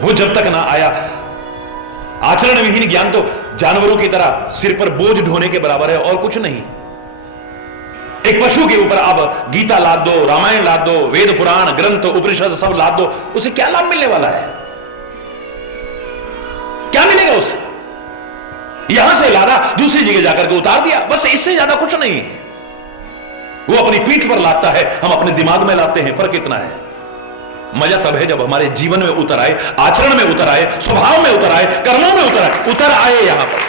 वो जब तक ना आया, आचरण विहीन ज्ञान तो जानवरों की तरह सिर पर बोझ ढोने के बराबर है और कुछ नहीं। एक पशु के ऊपर आप गीता लाद दो, रामायण लाद दो, वेद पुराण ग्रंथ उपनिषद सब लाद दो, उसे क्या लाभ मिलने वाला है? क्या मिलेगा उसे? यहां से लादा, दूसरी जगह जाकर के उतार दिया, बस इससे ज्यादा कुछ नहीं है। वो अपनी पीठ पर लाता है, हम अपने दिमाग में लाते हैं। फर्क इतना है। मजा तब है जब हमारे जीवन में उतर आए, आचरण में उतर आए, स्वभाव में उतर आए, कर्मों में उतर आए यहां पर।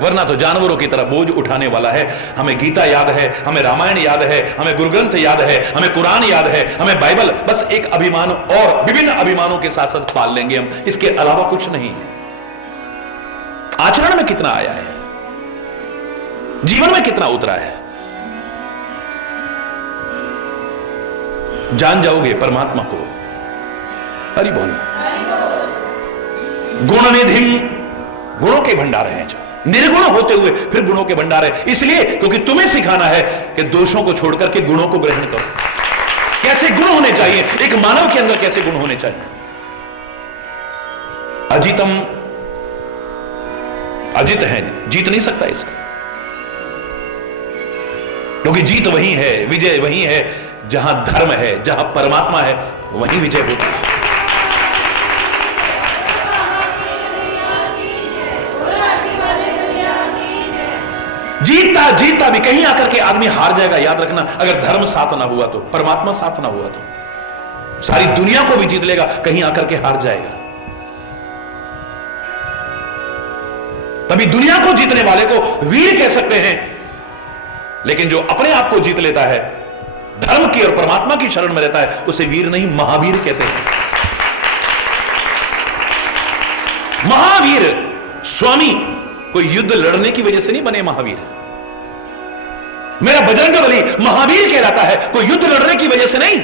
वरना तो जानवरों की तरह बोझ उठाने वाला है। हमें गीता याद है, हमें रामायण याद है, हमें गुरुग्रंथ याद है, हमें कुरान याद है, हमें बाइबल, बस एक अभिमान और विभिन्न अभिमानों के साथ साथ पाल लेंगे हम, इसके अलावा कुछ नहीं है। आचरण में कितना आया है, जीवन में कितना उतरा है, जान जाओगे परमात्मा को। हरि बोल। गुण निधिम, गुणों के भंडार हैं जो निर्गुण होते हुए फिर गुणों के भंडार है। इसलिए क्योंकि तुम्हें सिखाना है कि दोषों को छोड़कर के गुणों को ग्रहण करो। कैसे गुण होने चाहिए, एक मानव के अंदर कैसे गुण होने चाहिए। अजितम, अजित है, जीत नहीं सकता इसका, क्योंकि जीत वही है, विजय वही है जहां धर्म है, जहां परमात्मा है, वहीं विजय होता है। जीतता जीतता भी कहीं आकर के आदमी हार जाएगा। याद रखना, अगर धर्म साथ ना हुआ तो, परमात्मा साथ ना हुआ तो सारी दुनिया को भी जीत लेगा, कहीं आकर के हार जाएगा। तभी दुनिया को जीतने वाले को वीर कह सकते हैं, लेकिन जो अपने आप को जीत लेता है धर्म की और परमात्मा की शरण में रहता है, उसे वीर नहीं महावीर कहते हैं। महावीर स्वामी कोई युद्ध लड़ने की वजह से नहीं बने महावीर। मेरा बजरंगबली महावीर कहलाता है, कोई युद्ध लड़ने की वजह से नहीं।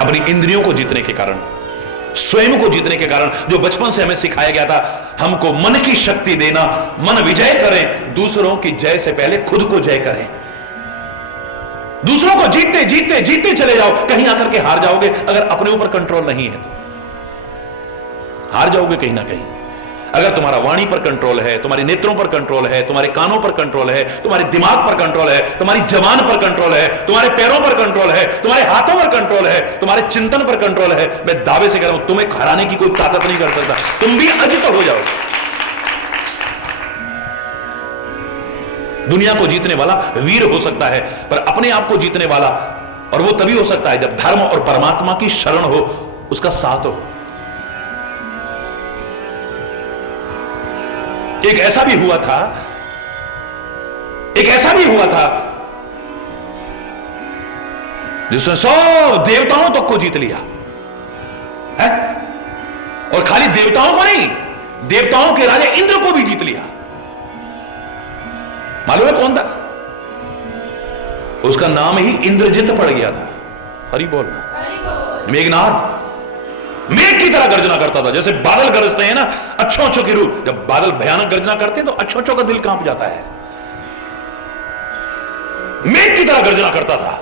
अपनी इंद्रियों को जीतने के कारण, स्वयं को जीतने के कारण, जो बचपन से हमें सिखाया गया था, हमको मन की शक्ति देना, मन विजय करें, दूसरों की जय से पहले खुद को जय करें। दूसरों को जीतते जीतते जीतते चले जाओ, कहीं आकर के हार जाओगे। अगर अपने ऊपर कंट्रोल नहीं है तो हार जाओगे कहीं ना कहीं। अगर तुम्हारा वाणी पर कंट्रोल है, तुम्हारे नेत्रों पर कंट्रोल है, तुम्हारे कानों पर कंट्रोल है, तुम्हारे दिमाग पर कंट्रोल है, तुम्हारी जबान पर कंट्रोल है, तुम्हारे पैरों पर कंट्रोल है, तुम्हारे हाथों पर कंट्रोल है, तुम्हारे चिंतन पर कंट्रोल है, मैं दावे से कह रहा हूं तुम्हें हराने की कोई ताकत नहीं कर सकता। तुम भी अजित हो जाओगे। दुनिया को जीतने वाला वीर हो सकता है, पर अपने आप को जीतने वाला, और वो तभी हो सकता है जब धर्म और परमात्मा की शरण हो, उसका साथ हो। एक ऐसा भी हुआ था जिसने सब देवताओं तक को जीत लिया है, और खाली देवताओं को नहीं, देवताओं के राजा इंद्र को भी जीत लिया। मालूम है कौन था? उसका नाम ही इंद्रजित पड़ गया था। हरि बोल। मेघनाथ मेघ की तरह गर्जना करता था, जैसे बादल गरजते हैं ना अच्छों की रूह। जब बादल भयानक गर्जना करते हैं तो अच्छों का दिल कांप जाता है। मेघ की तरह गर्जना करता था,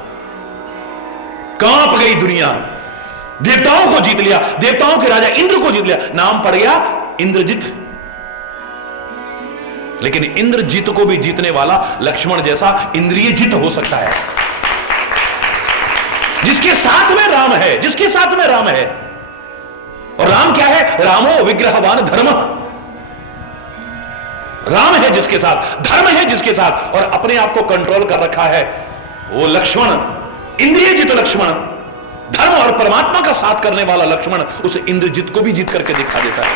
कांप गई दुनिया। देवताओं को जीत लिया, देवताओं के राजा इंद्र को जीत लिया, नाम पड़ गया इंद्रजित। लेकिन इंद्रजित को भी जीतने वाला लक्ष्मण जैसा इंद्रियजित हो सकता है, जिसके साथ में राम है, जिसके साथ में राम है। और राम क्या है? रामो विग्रहवान धर्म। राम है जिसके साथ, धर्म है जिसके साथ, और अपने आप को कंट्रोल कर रखा है, वो लक्ष्मण, इंद्रियजित लक्ष्मण, धर्म और परमात्मा का साथ करने वाला लक्ष्मण उस इंद्रजित को भी जीत करके दिखा देता है,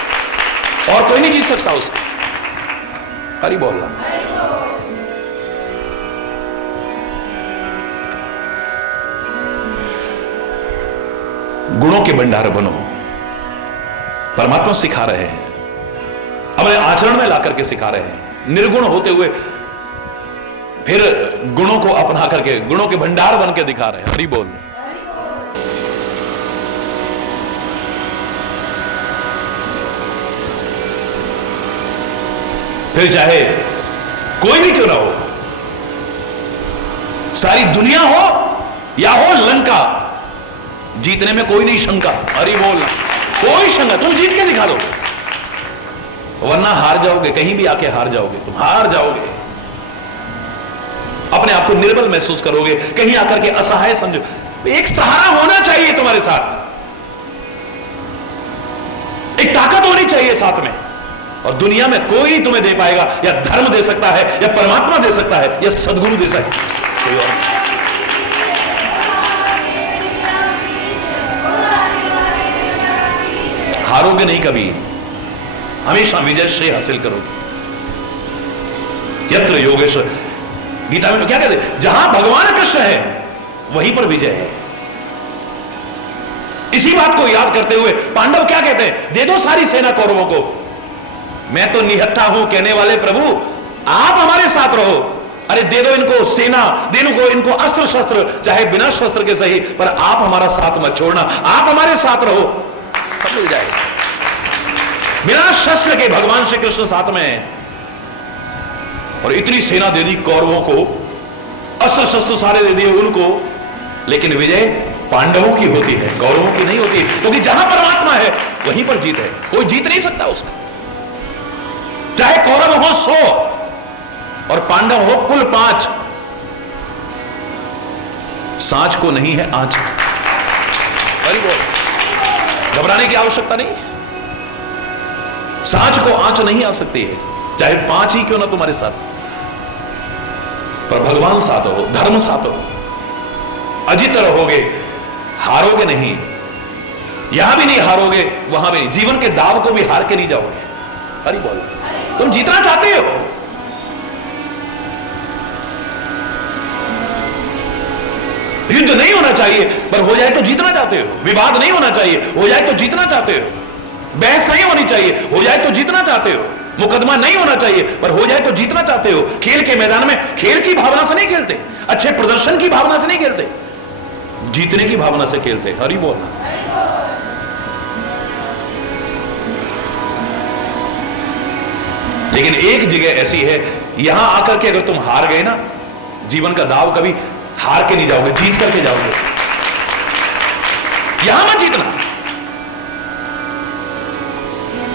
और कोई नहीं जीत सकता उसे। हरि बोल। गुणों के भंडार बनो, परमात्मा सिखा रहे हैं, अपने आचरण में ला करके सिखा रहे हैं। निर्गुण होते हुए फिर गुणों को अपना करके गुणों के भंडार बन के दिखा रहे हैं। हरि बोल। फिर चाहे कोई भी क्यों ना हो, सारी दुनिया हो या हो लंका, जीतने में कोई नहीं शंका। हरि बोल। कोई शंका, तुम जीत के दिखा दो, वरना हार जाओगे, कहीं भी आके हार जाओगे, तुम हार जाओगे, अपने आप को निर्बल महसूस करोगे, कहीं आकर के असहाय समझो। एक सहारा होना चाहिए तुम्हारे साथ, एक ताकत होनी चाहिए साथ में, और दुनिया में कोई तुम्हें दे पाएगा, या धर्म दे सकता है, या परमात्मा दे सकता है, या सदगुरु दे सकता है, कोई और। हारोगे नहीं कभी, हमेशा विजय श्रेय हासिल करोगे। यत्र योगेश्वर, गीता में क्या कहते हैं? जहां भगवान कृष्ण है वहीं पर विजय है। इसी बात को याद करते हुए पांडव क्या कहते हैं? दे दो सारी सेना कौरवों को, मैं तो निहत्था हूं कहने वाले प्रभु, आप हमारे साथ रहो। अरे दे दो इनको सेना, दे दो इनको अस्त्र शस्त्र, चाहे बिना शस्त्र के सही, पर आप हमारा साथ मत छोड़ना, आप हमारे साथ रहो, सब मिल जाएगा। बिना शस्त्र के भगवान श्री कृष्ण साथ में है, और इतनी सेना दे दी कौरवों को, अस्त्र शस्त्र सारे दे दिए उनको, लेकिन विजय पांडवों की होती है, कौरवों की नहीं होती, क्योंकि जहां परमात्मा है वहीं पर जीत है, कोई जीत नहीं सकता उसमें। चाहे कौरव हो 100 और पांडव हो कुल 5, सांच को नहीं है आंच। अरे बोल, घबराने की आवश्यकता नहीं, सांच को आंच नहीं आ सकती है, चाहे 5 ही क्यों ना तुम्हारे साथ, पर भगवान साथ हो, धर्म साथ हो, अजित रहोगे, हारोगे नहीं। यहां भी नहीं हारोगे, वहां भी, जीवन के दाव को भी हार के नहीं जाओगे। हरि बोल। तुम जीतना चाहते हो। युद्ध नहीं होना चाहिए पर हो जाए तो जीतना चाहते हो। विवाद नहीं होना चाहिए, हो जाए तो जीतना चाहते हो। बहस नहीं होनी चाहिए, हो जाए तो जीतना चाहते हो। मुकदमा नहीं होना चाहिए पर हो जाए तो जीतना चाहते हो। खेल के मैदान में खेल की भावना से नहीं खेलते, अच्छे प्रदर्शन की भावना से नहीं खेलते, जीतने की भावना से खेलते। हरि बोलना। लेकिन एक जगह ऐसी है, यहां आकर के अगर तुम हार गए ना, जीवन का दाव कभी हार के नहीं जाओगे, जीत करके जाओगे। यहां मत जीतना,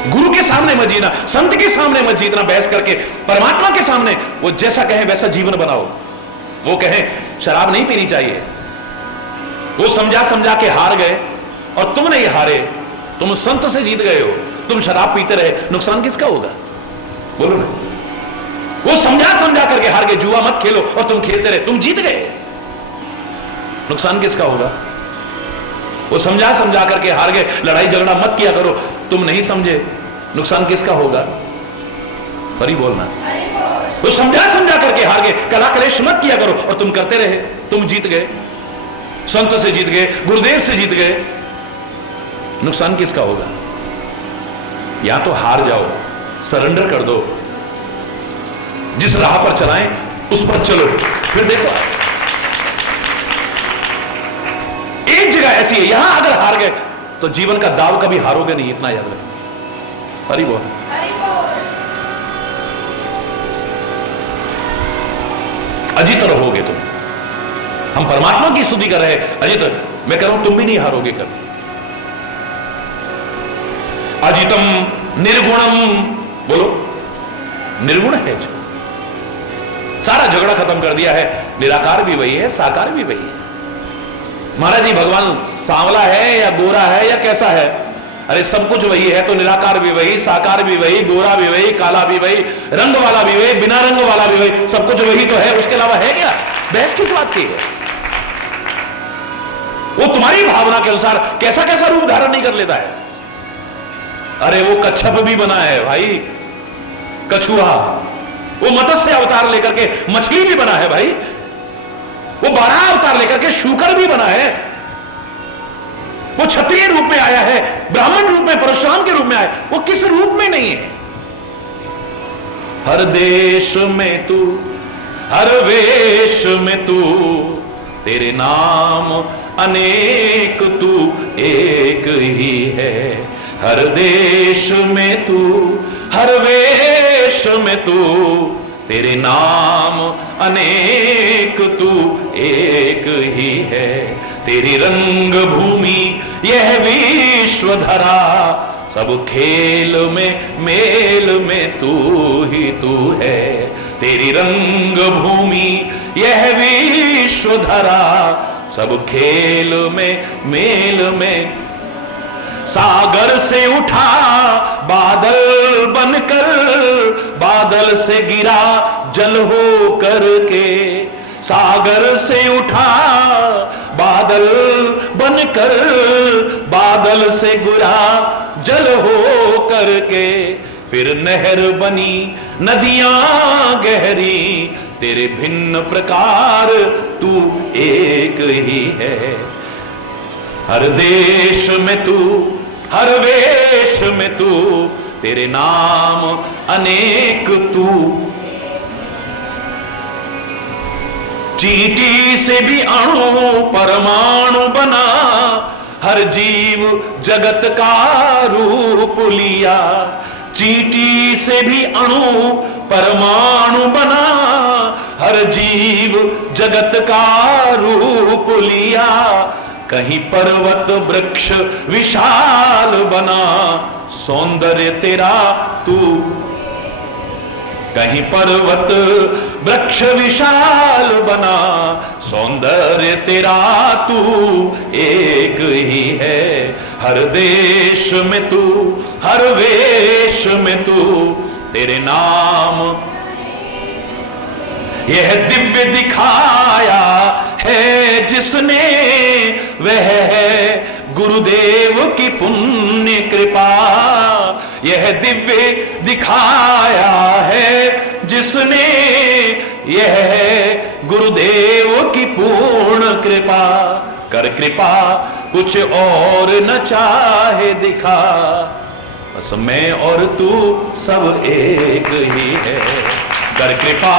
गुरु के सामने मत जीना, संत के सामने मत जीतना बहस करके। परमात्मा के सामने वो जैसा कहे वैसा जीवन बनाओ। वो कहे शराब नहीं पीनी चाहिए, वो समझा समझा के हार गए और तुम नहीं हारे, तुम संत से जीत गए हो। तुम शराब पीते रहे, नुकसान किसका होगा? बोलो ना। वो समझा समझा करके हार गए, जुआ मत खेलो और तुम खेलते रहे, तुम जीत गए, नुकसान किसका होगा? वो समझा समझा करके हार गए, लड़ाई झगड़ा मत किया करो, तुम नहीं समझे, नुकसान किसका होगा? परी बोलना। वो समझा समझा करके हार गए, कला कलेश मत किया करो और तुम करते रहे, तुम जीत गए, संत से जीत गए, गुरुदेव से जीत गए, नुकसान किसका होगा? या तो हार जाओ, सरेंडर कर दो, जिस राह पर चलाएं उस पर चलो, फिर देखो। एक जगह ऐसी है, यहां अगर हार गए तो जीवन का दाव कभी हारोगे नहीं, इतना याद रखो। हरि बोल। अजित रहोगे तुम। हम परमात्मा की स्तुति कर रहे हैं, अजित। मैं कह रहा हूं तुम भी नहीं हारोगे कभी। अजितम निर्गुणम, बोलो निर्गुण है जो, सारा झगड़ा खत्म कर दिया है। निराकार भी वही है, साकार भी वही है। महाराज जी भगवान सांवला है या गोरा है या कैसा है? अरे सब कुछ वही है, तो निराकार भी वही, साकार भी वही, गोरा भी वही, काला भी वही, रंग वाला भी वही, बिना रंग वाला भी वही, सब कुछ वही तो है, उसके अलावा है क्या? बहस किस बात की है? वो तुम्हारी भावना के अनुसार कैसा कैसा रूप धारण नहीं कर लेता है। अरे वो कच्छप भी बना है भाई, कछुआ, वो मत्स्य अवतार लेकर के मछली भी बना है भाई, वो बारह अवतार लेकर के शूकर भी बना है, वो क्षत्रिय रूप में आया है, ब्राह्मण रूप में, परशुराम के रूप में आया, वो किस रूप में नहीं है? हर देश में तू, हर वेश में तू, तेरे नाम अनेक तू एक ही है। हर देश में तू, हर वेश में तू, तेरे नाम अनेक तू एक ही है। तेरी रंग भूमि यह विश्व धरा, सब खेल में मेल में तू ही तू है। तेरी रंग भूमि यह विश्व धरा, सब खेल में मेल में। सागर से उठा बादल बनकर, बादल से गिरा जल हो करके। सागर से उठा बादल बनकर, बादल से गिरा जल हो करके। फिर नहर बनी नदियां गहरी, तेरे भिन्न प्रकार तू एक ही है। हर देश में तू, हर वेश में तू, तेरे नाम अनेक तू। चींटी से भी अणु परमाणु बना, हर जीव जगत का रूप लिया। चींटी से भी अणु परमाणु बना, हर जीव जगत का रूप लिया। कहीं पर्वत वृक्ष विशाल बना, सौंदर्य तेरा तू। कहीं पर्वत वृक्ष विशाल बना, सौंदर्य तेरा तू एक ही है। हर देश में तू, हर वेश में तू, तेरे नाम यह दिव्य दिखाया है जिसने, वह है गुरुदेव की पुण्य कृपा। यह दिव्य दिखाया है जिसने, यह है गुरुदेव की पूर्ण कृपा। कर कृपा कुछ और न चाहे दिखा, बस मैं और तू सब एक ही है। कर कृपा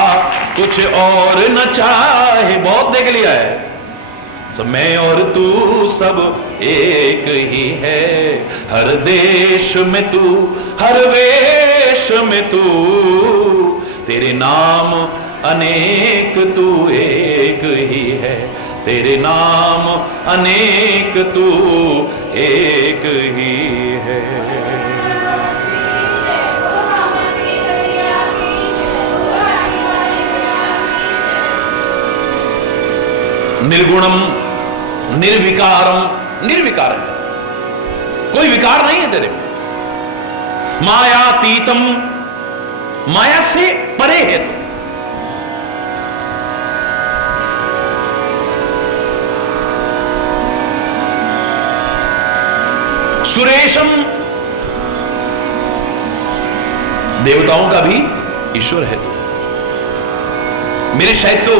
कुछ और न चाहे, बहुत देख लिया है, सब मैं और तू सब एक ही है। हर देश में तू, हर वेश में तू, तेरे नाम अनेक तू एक ही है। तेरे नाम अनेक तू एक ही है। निर्गुणम निर्विकारम, निर्विकार है, कोई विकार नहीं है तेरे में। मायातीतम, माया से परे है तू। सुरेशम, देवताओं का भी ईश्वर है तू। मेरे शायद तो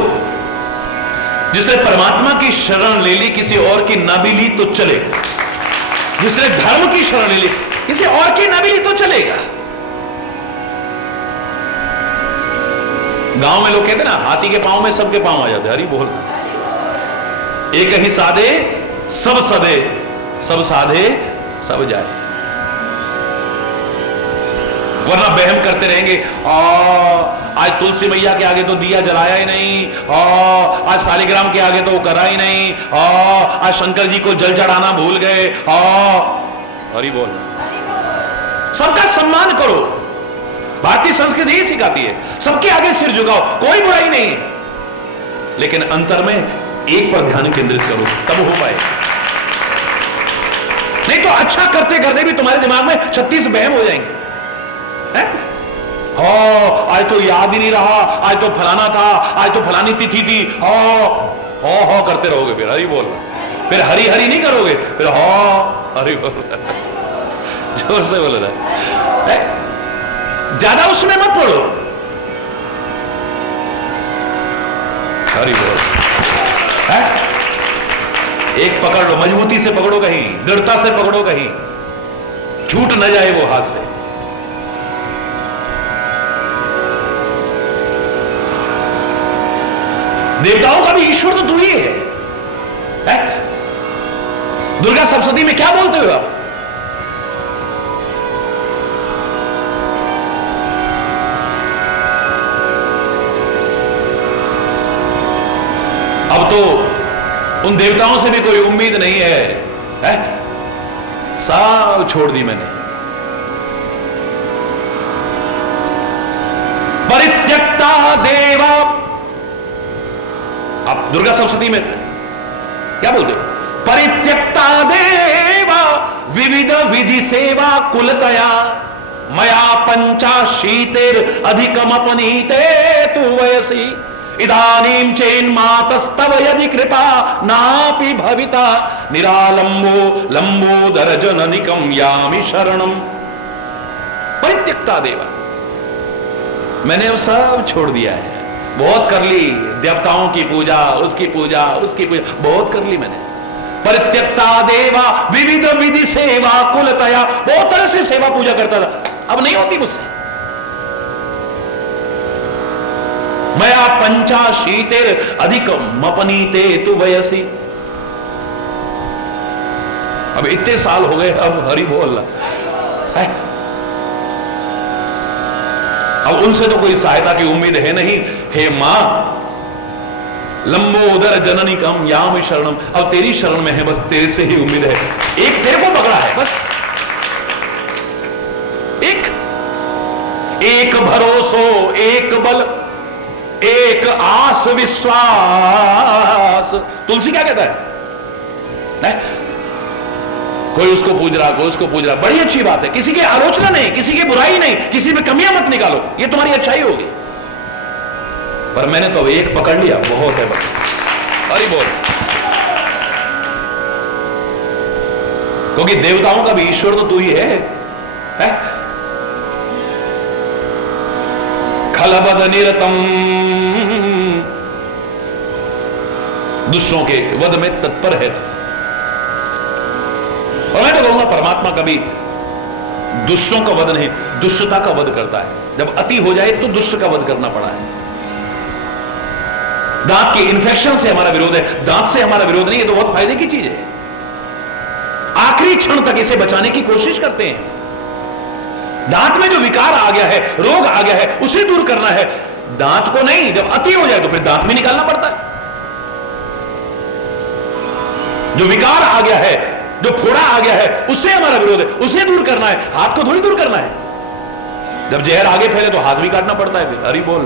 जिसने परमात्मा की शरण ले ली, किसी और की ना भी ली तो चलेगा। जिसने धर्म की शरण ले ली, किसी और की ना भी ली तो चलेगा। गांव में लोग कहते ना, हाथी के पांव में सबके पांव आ जाते। हरी बोल। एक ही साधे सब सदे, सब साधे सब जाए। वरना बहम करते रहेंगे, आज तुलसी मैया के आगे तो दिया जलाया ही नहीं, आज सालिग्राम के आगे तो वो करा ही नहीं, आज शंकर जी को जल चढ़ाना भूल गए। हरि बोल। सबका सम्मान करो, भारतीय संस्कृति ही सिखाती है। सबके आगे सिर झुकाओ, कोई बुराई नहीं, लेकिन अंतर में एक पर ध्यान केंद्रित करो, तब हो पाए। नहीं तो अच्छा करते करते भी तुम्हारे दिमाग में 36 बहम हो जाएंगे। आज तो याद ही नहीं रहा, आज तो फलाना था, आज तो फलानी तिथि थी। हो करते रहोगे, फिर हरि बोल, फिर हरी हरी नहीं करोगे, फिर हरि बोल। जोर से बोल रहा है। ज्यादा उसमें मत पढ़ो, हरि बोल। एक पकड़ लो, मजबूती से पकड़ो, कहीं दृढ़ता से पकड़ो, कहीं छूट न जाए वो हाथ से। देवताओं का भी ईश्वर तो तू ही है? दुर्गा सप्तशती में क्या बोलते हो आप? अब तो उन देवताओं से भी कोई उम्मीद नहीं है, सब छोड़ दी मैंने। परित्यक्ता देवा, आप दुर्गा सप्तशती में क्या बोलते हो? परित्यक्ता देवा विविध विधि सेवा कुलतया, मया पंचाशीतेर अधिकम अपनीते तु वयसी, इदानीं चेन्मातस्तव यदि कृपा नापि भविता, निरालंबो लंबोदर जननिकम यामि शरणम। परित्यक्ता देवा, मैंने अब सब छोड़ दिया है, बहुत कर ली। देवताओं की पूजा, उसकी पूजा, उसकी पूजा बहुत कर ली मैंने। परित्यक्ता देवा विविध विधि सेवा कुलतया, बहुत तरह से सेवा पूजा करता था, अब नहीं होती मुझसे। मया पंचाशीतेर अधिकम अपनीते तु वयसी, अब इतने साल हो गए, अब हरि बोल है। अब उनसे तो कोई सहायता की उम्मीद है नहीं। हे मां लंबोदर जननी कम याम शरणम, अब तेरी शरण में है, बस तेरे से ही उम्मीद है। एक तेरे को पकड़ा है बस, एक भरोसो, एक बल, एक आस विश्वास। तुलसी क्या कहता है? कोई उसको पूज रहा, कोई उसको पूज रहा, बड़ी अच्छी बात है। किसी की आलोचना नहीं, किसी की बुराई नहीं, किसी में कमियां मत निकालो, ये तुम्हारी अच्छाई होगी। पर मैंने तो एक पकड़ लिया, बहुत है बस। हरि बोल। क्योंकि देवताओं का भी ईश्वर तो तू ही है? खलबद निरतम, दुष्टों के वध में तत्पर है। और मैं तो कहूंगा परमात्मा कभी दुष्टों का वध नहीं, दुष्टता का वध करता है। जब अति हो जाए तो दुष्ट का वध करना पड़ा है। दांत के इन्फेक्शन से हमारा विरोध है, दांत से हमारा विरोध नहीं। ये तो बहुत फायदे की चीज है। आखिरी क्षण तक इसे बचाने की कोशिश करते हैं। दांत में जो विकार आ गया है, रोग आ गया है, उसे दूर करना है, दांत को नहीं। जब अति हो जाए तो फिर दांत भी निकालना पड़ता है। जो विकार आ गया है, जो फोड़ा आ गया है, उससे हमारा विरोध है, उसे दूर करना है, हाथ को थोड़ी दूर करना है। जब जहर आगे फैले तो हाथ भी काटना पड़ता है। फिर हरि बोल,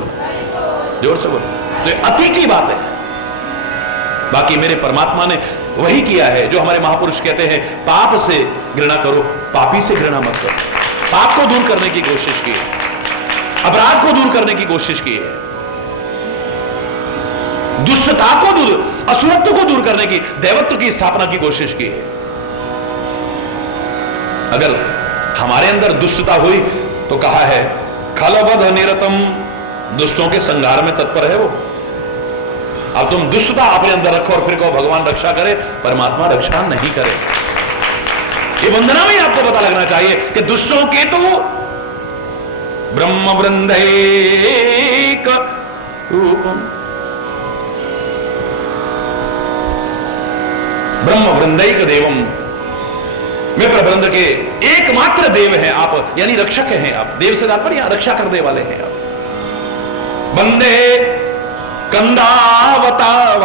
जोर से बोल। तो अति की बात है। बाकी मेरे परमात्मा ने वही किया है जो हमारे महापुरुष कहते हैं, पाप से घृणा करो, पापी से घृणा मत करो। पाप को दूर करने की कोशिश की है, अपराध को दूर करने की कोशिश की है, दुष्टता को दूर, असुरत्व को दूर करने की, दैवत्व की स्थापना की कोशिश की है। अगर हमारे अंदर दुष्टता हुई तो कहा है खलबद निरतम, दुष्टों के संहार में तत्पर है वो। अब तुम दुष्टता अपने अंदर रखो और फिर कहो भगवान रक्षा करे, परमात्मा रक्षा नहीं करे। ये वंदना में आपको पता लगना चाहिए कि दुष्टों के तो ब्रह्म वृंदैक रूपम, ब्रह्म वृंदैक देवम, में प्रबंध के एकमात्र देव हैं आप, यानी रक्षक हैं आप। देव से तात्पर्य रक्षा करने वाले हैं आप। वंदे कंदावतावादातम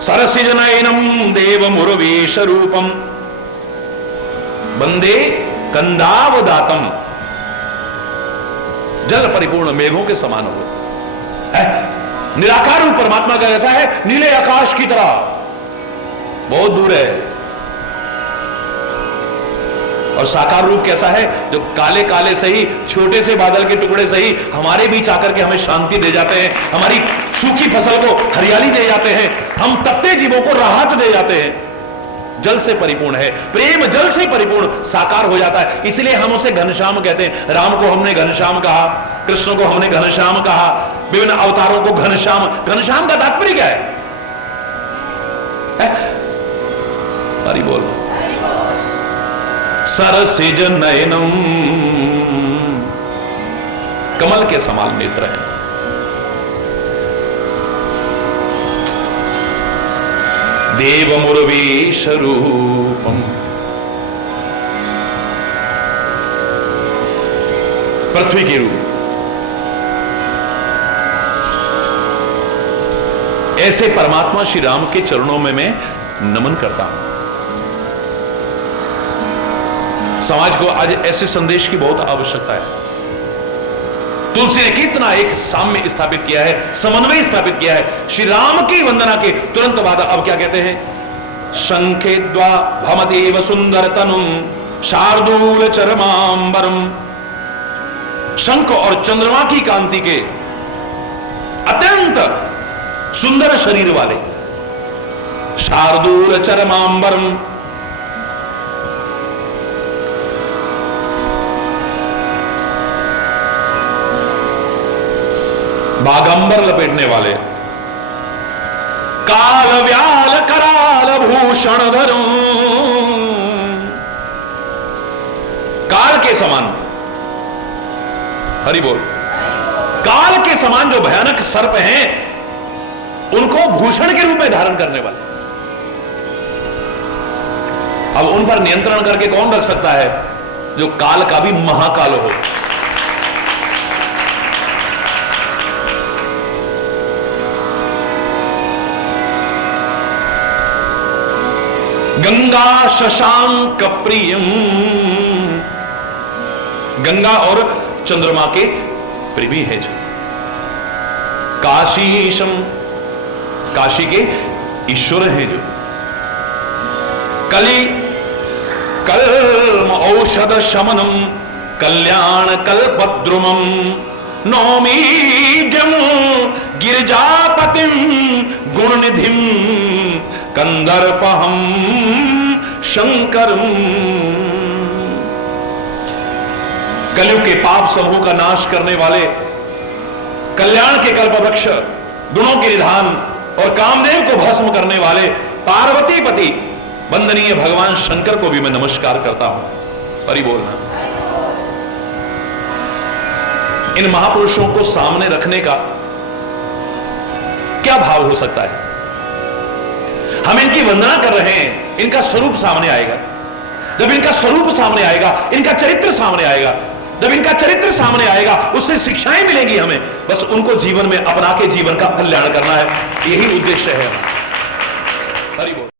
सरसिजनयनम देव मुरवेश रूपम, वंदे कंदावदातम, जल परिपूर्ण मेघों के समान हो। निराकार रूप परमात्मा का ऐसा है, नीले आकाश की तरह, बहुत दूर है। और साकार रूप कैसा है, जो काले काले सही, छोटे से बादल के टुकड़े सही, हमारे बीच आकर के हमें शांति दे जाते हैं, हमारी सूखी फसल को हरियाली दे जाते हैं, हम तपते जीवों को राहत दे जाते हैं। जल से परिपूर्ण है, प्रेम जल से परिपूर्ण साकार हो जाता है। इसलिए हम उसे घनश्याम कहते हैं। राम को हमने घनश्याम कहा, कृष्ण को हमने घनश्याम कहा, विभिन्न अवतारों को घनश्याम। घनश्याम का तात्पर्य क्या है? हरि बोल। सरसिज नयनम, कमल के समान नेत्र है। देव मुरवीश रूपम, पृथ्वी के रूप। ऐसे परमात्मा श्री राम के चरणों में मैं नमन करता हूं। समाज को आज ऐसे संदेश की बहुत आवश्यकता है। तुलसी ने कितना एक साम्य स्थापित किया है, समन्वय स्थापित किया है। श्री राम की वंदना के तुरंत बाद अब क्या कहते हैं? शंखे द्वा भमतेव सुंदर तनुम शार्दूल चरमांबरम, शंख और चंद्रमा की कांति के अत्यंत सुंदर शरीर वाले, शार्दूल चरमांबरम, बागंबर लपेटने वाले, काल व्याल कराल भूषण धरुं, काल के समान, हरि बोल, काल के समान जो भयानक सर्प हैं उनको भूषण के रूप में धारण करने वाले। अब उन पर नियंत्रण करके कौन रख सकता है? जो काल का भी महाकाल हो। गंगा शशांक प्रियम, गंगा और चंद्रमा के प्रेमी है जो। काशीशम, काशी के ईश्वर हैं जो। कली कल्म औषध शमनम कल्याण कल्पद्रुमम नौमीड्यम गिरिजापतिम गुणनिधिम कंदर्पहम शंकरम। कलयुग के पाप समूह का नाश करने वाले, कल्याण के कल्प वृक्ष, गुणों के निधान और कामदेव को भस्म करने वाले पार्वती पति वंदनीय भगवान शंकर को भी मैं नमस्कार करता हूं। हरि बोलना। इन महापुरुषों को सामने रखने का क्या भाव हो सकता है? हम इनकी वंदना कर रहे हैं, इनका स्वरूप सामने आएगा। जब इनका स्वरूप सामने आएगा, इनका चरित्र सामने आएगा, जब इनका चरित्र सामने आएगा, उससे शिक्षाएं मिलेंगी हमें। बस उनको जीवन में अपना के जीवन का कल्याण करना है, यही उद्देश्य है हमारा। हरि बोल।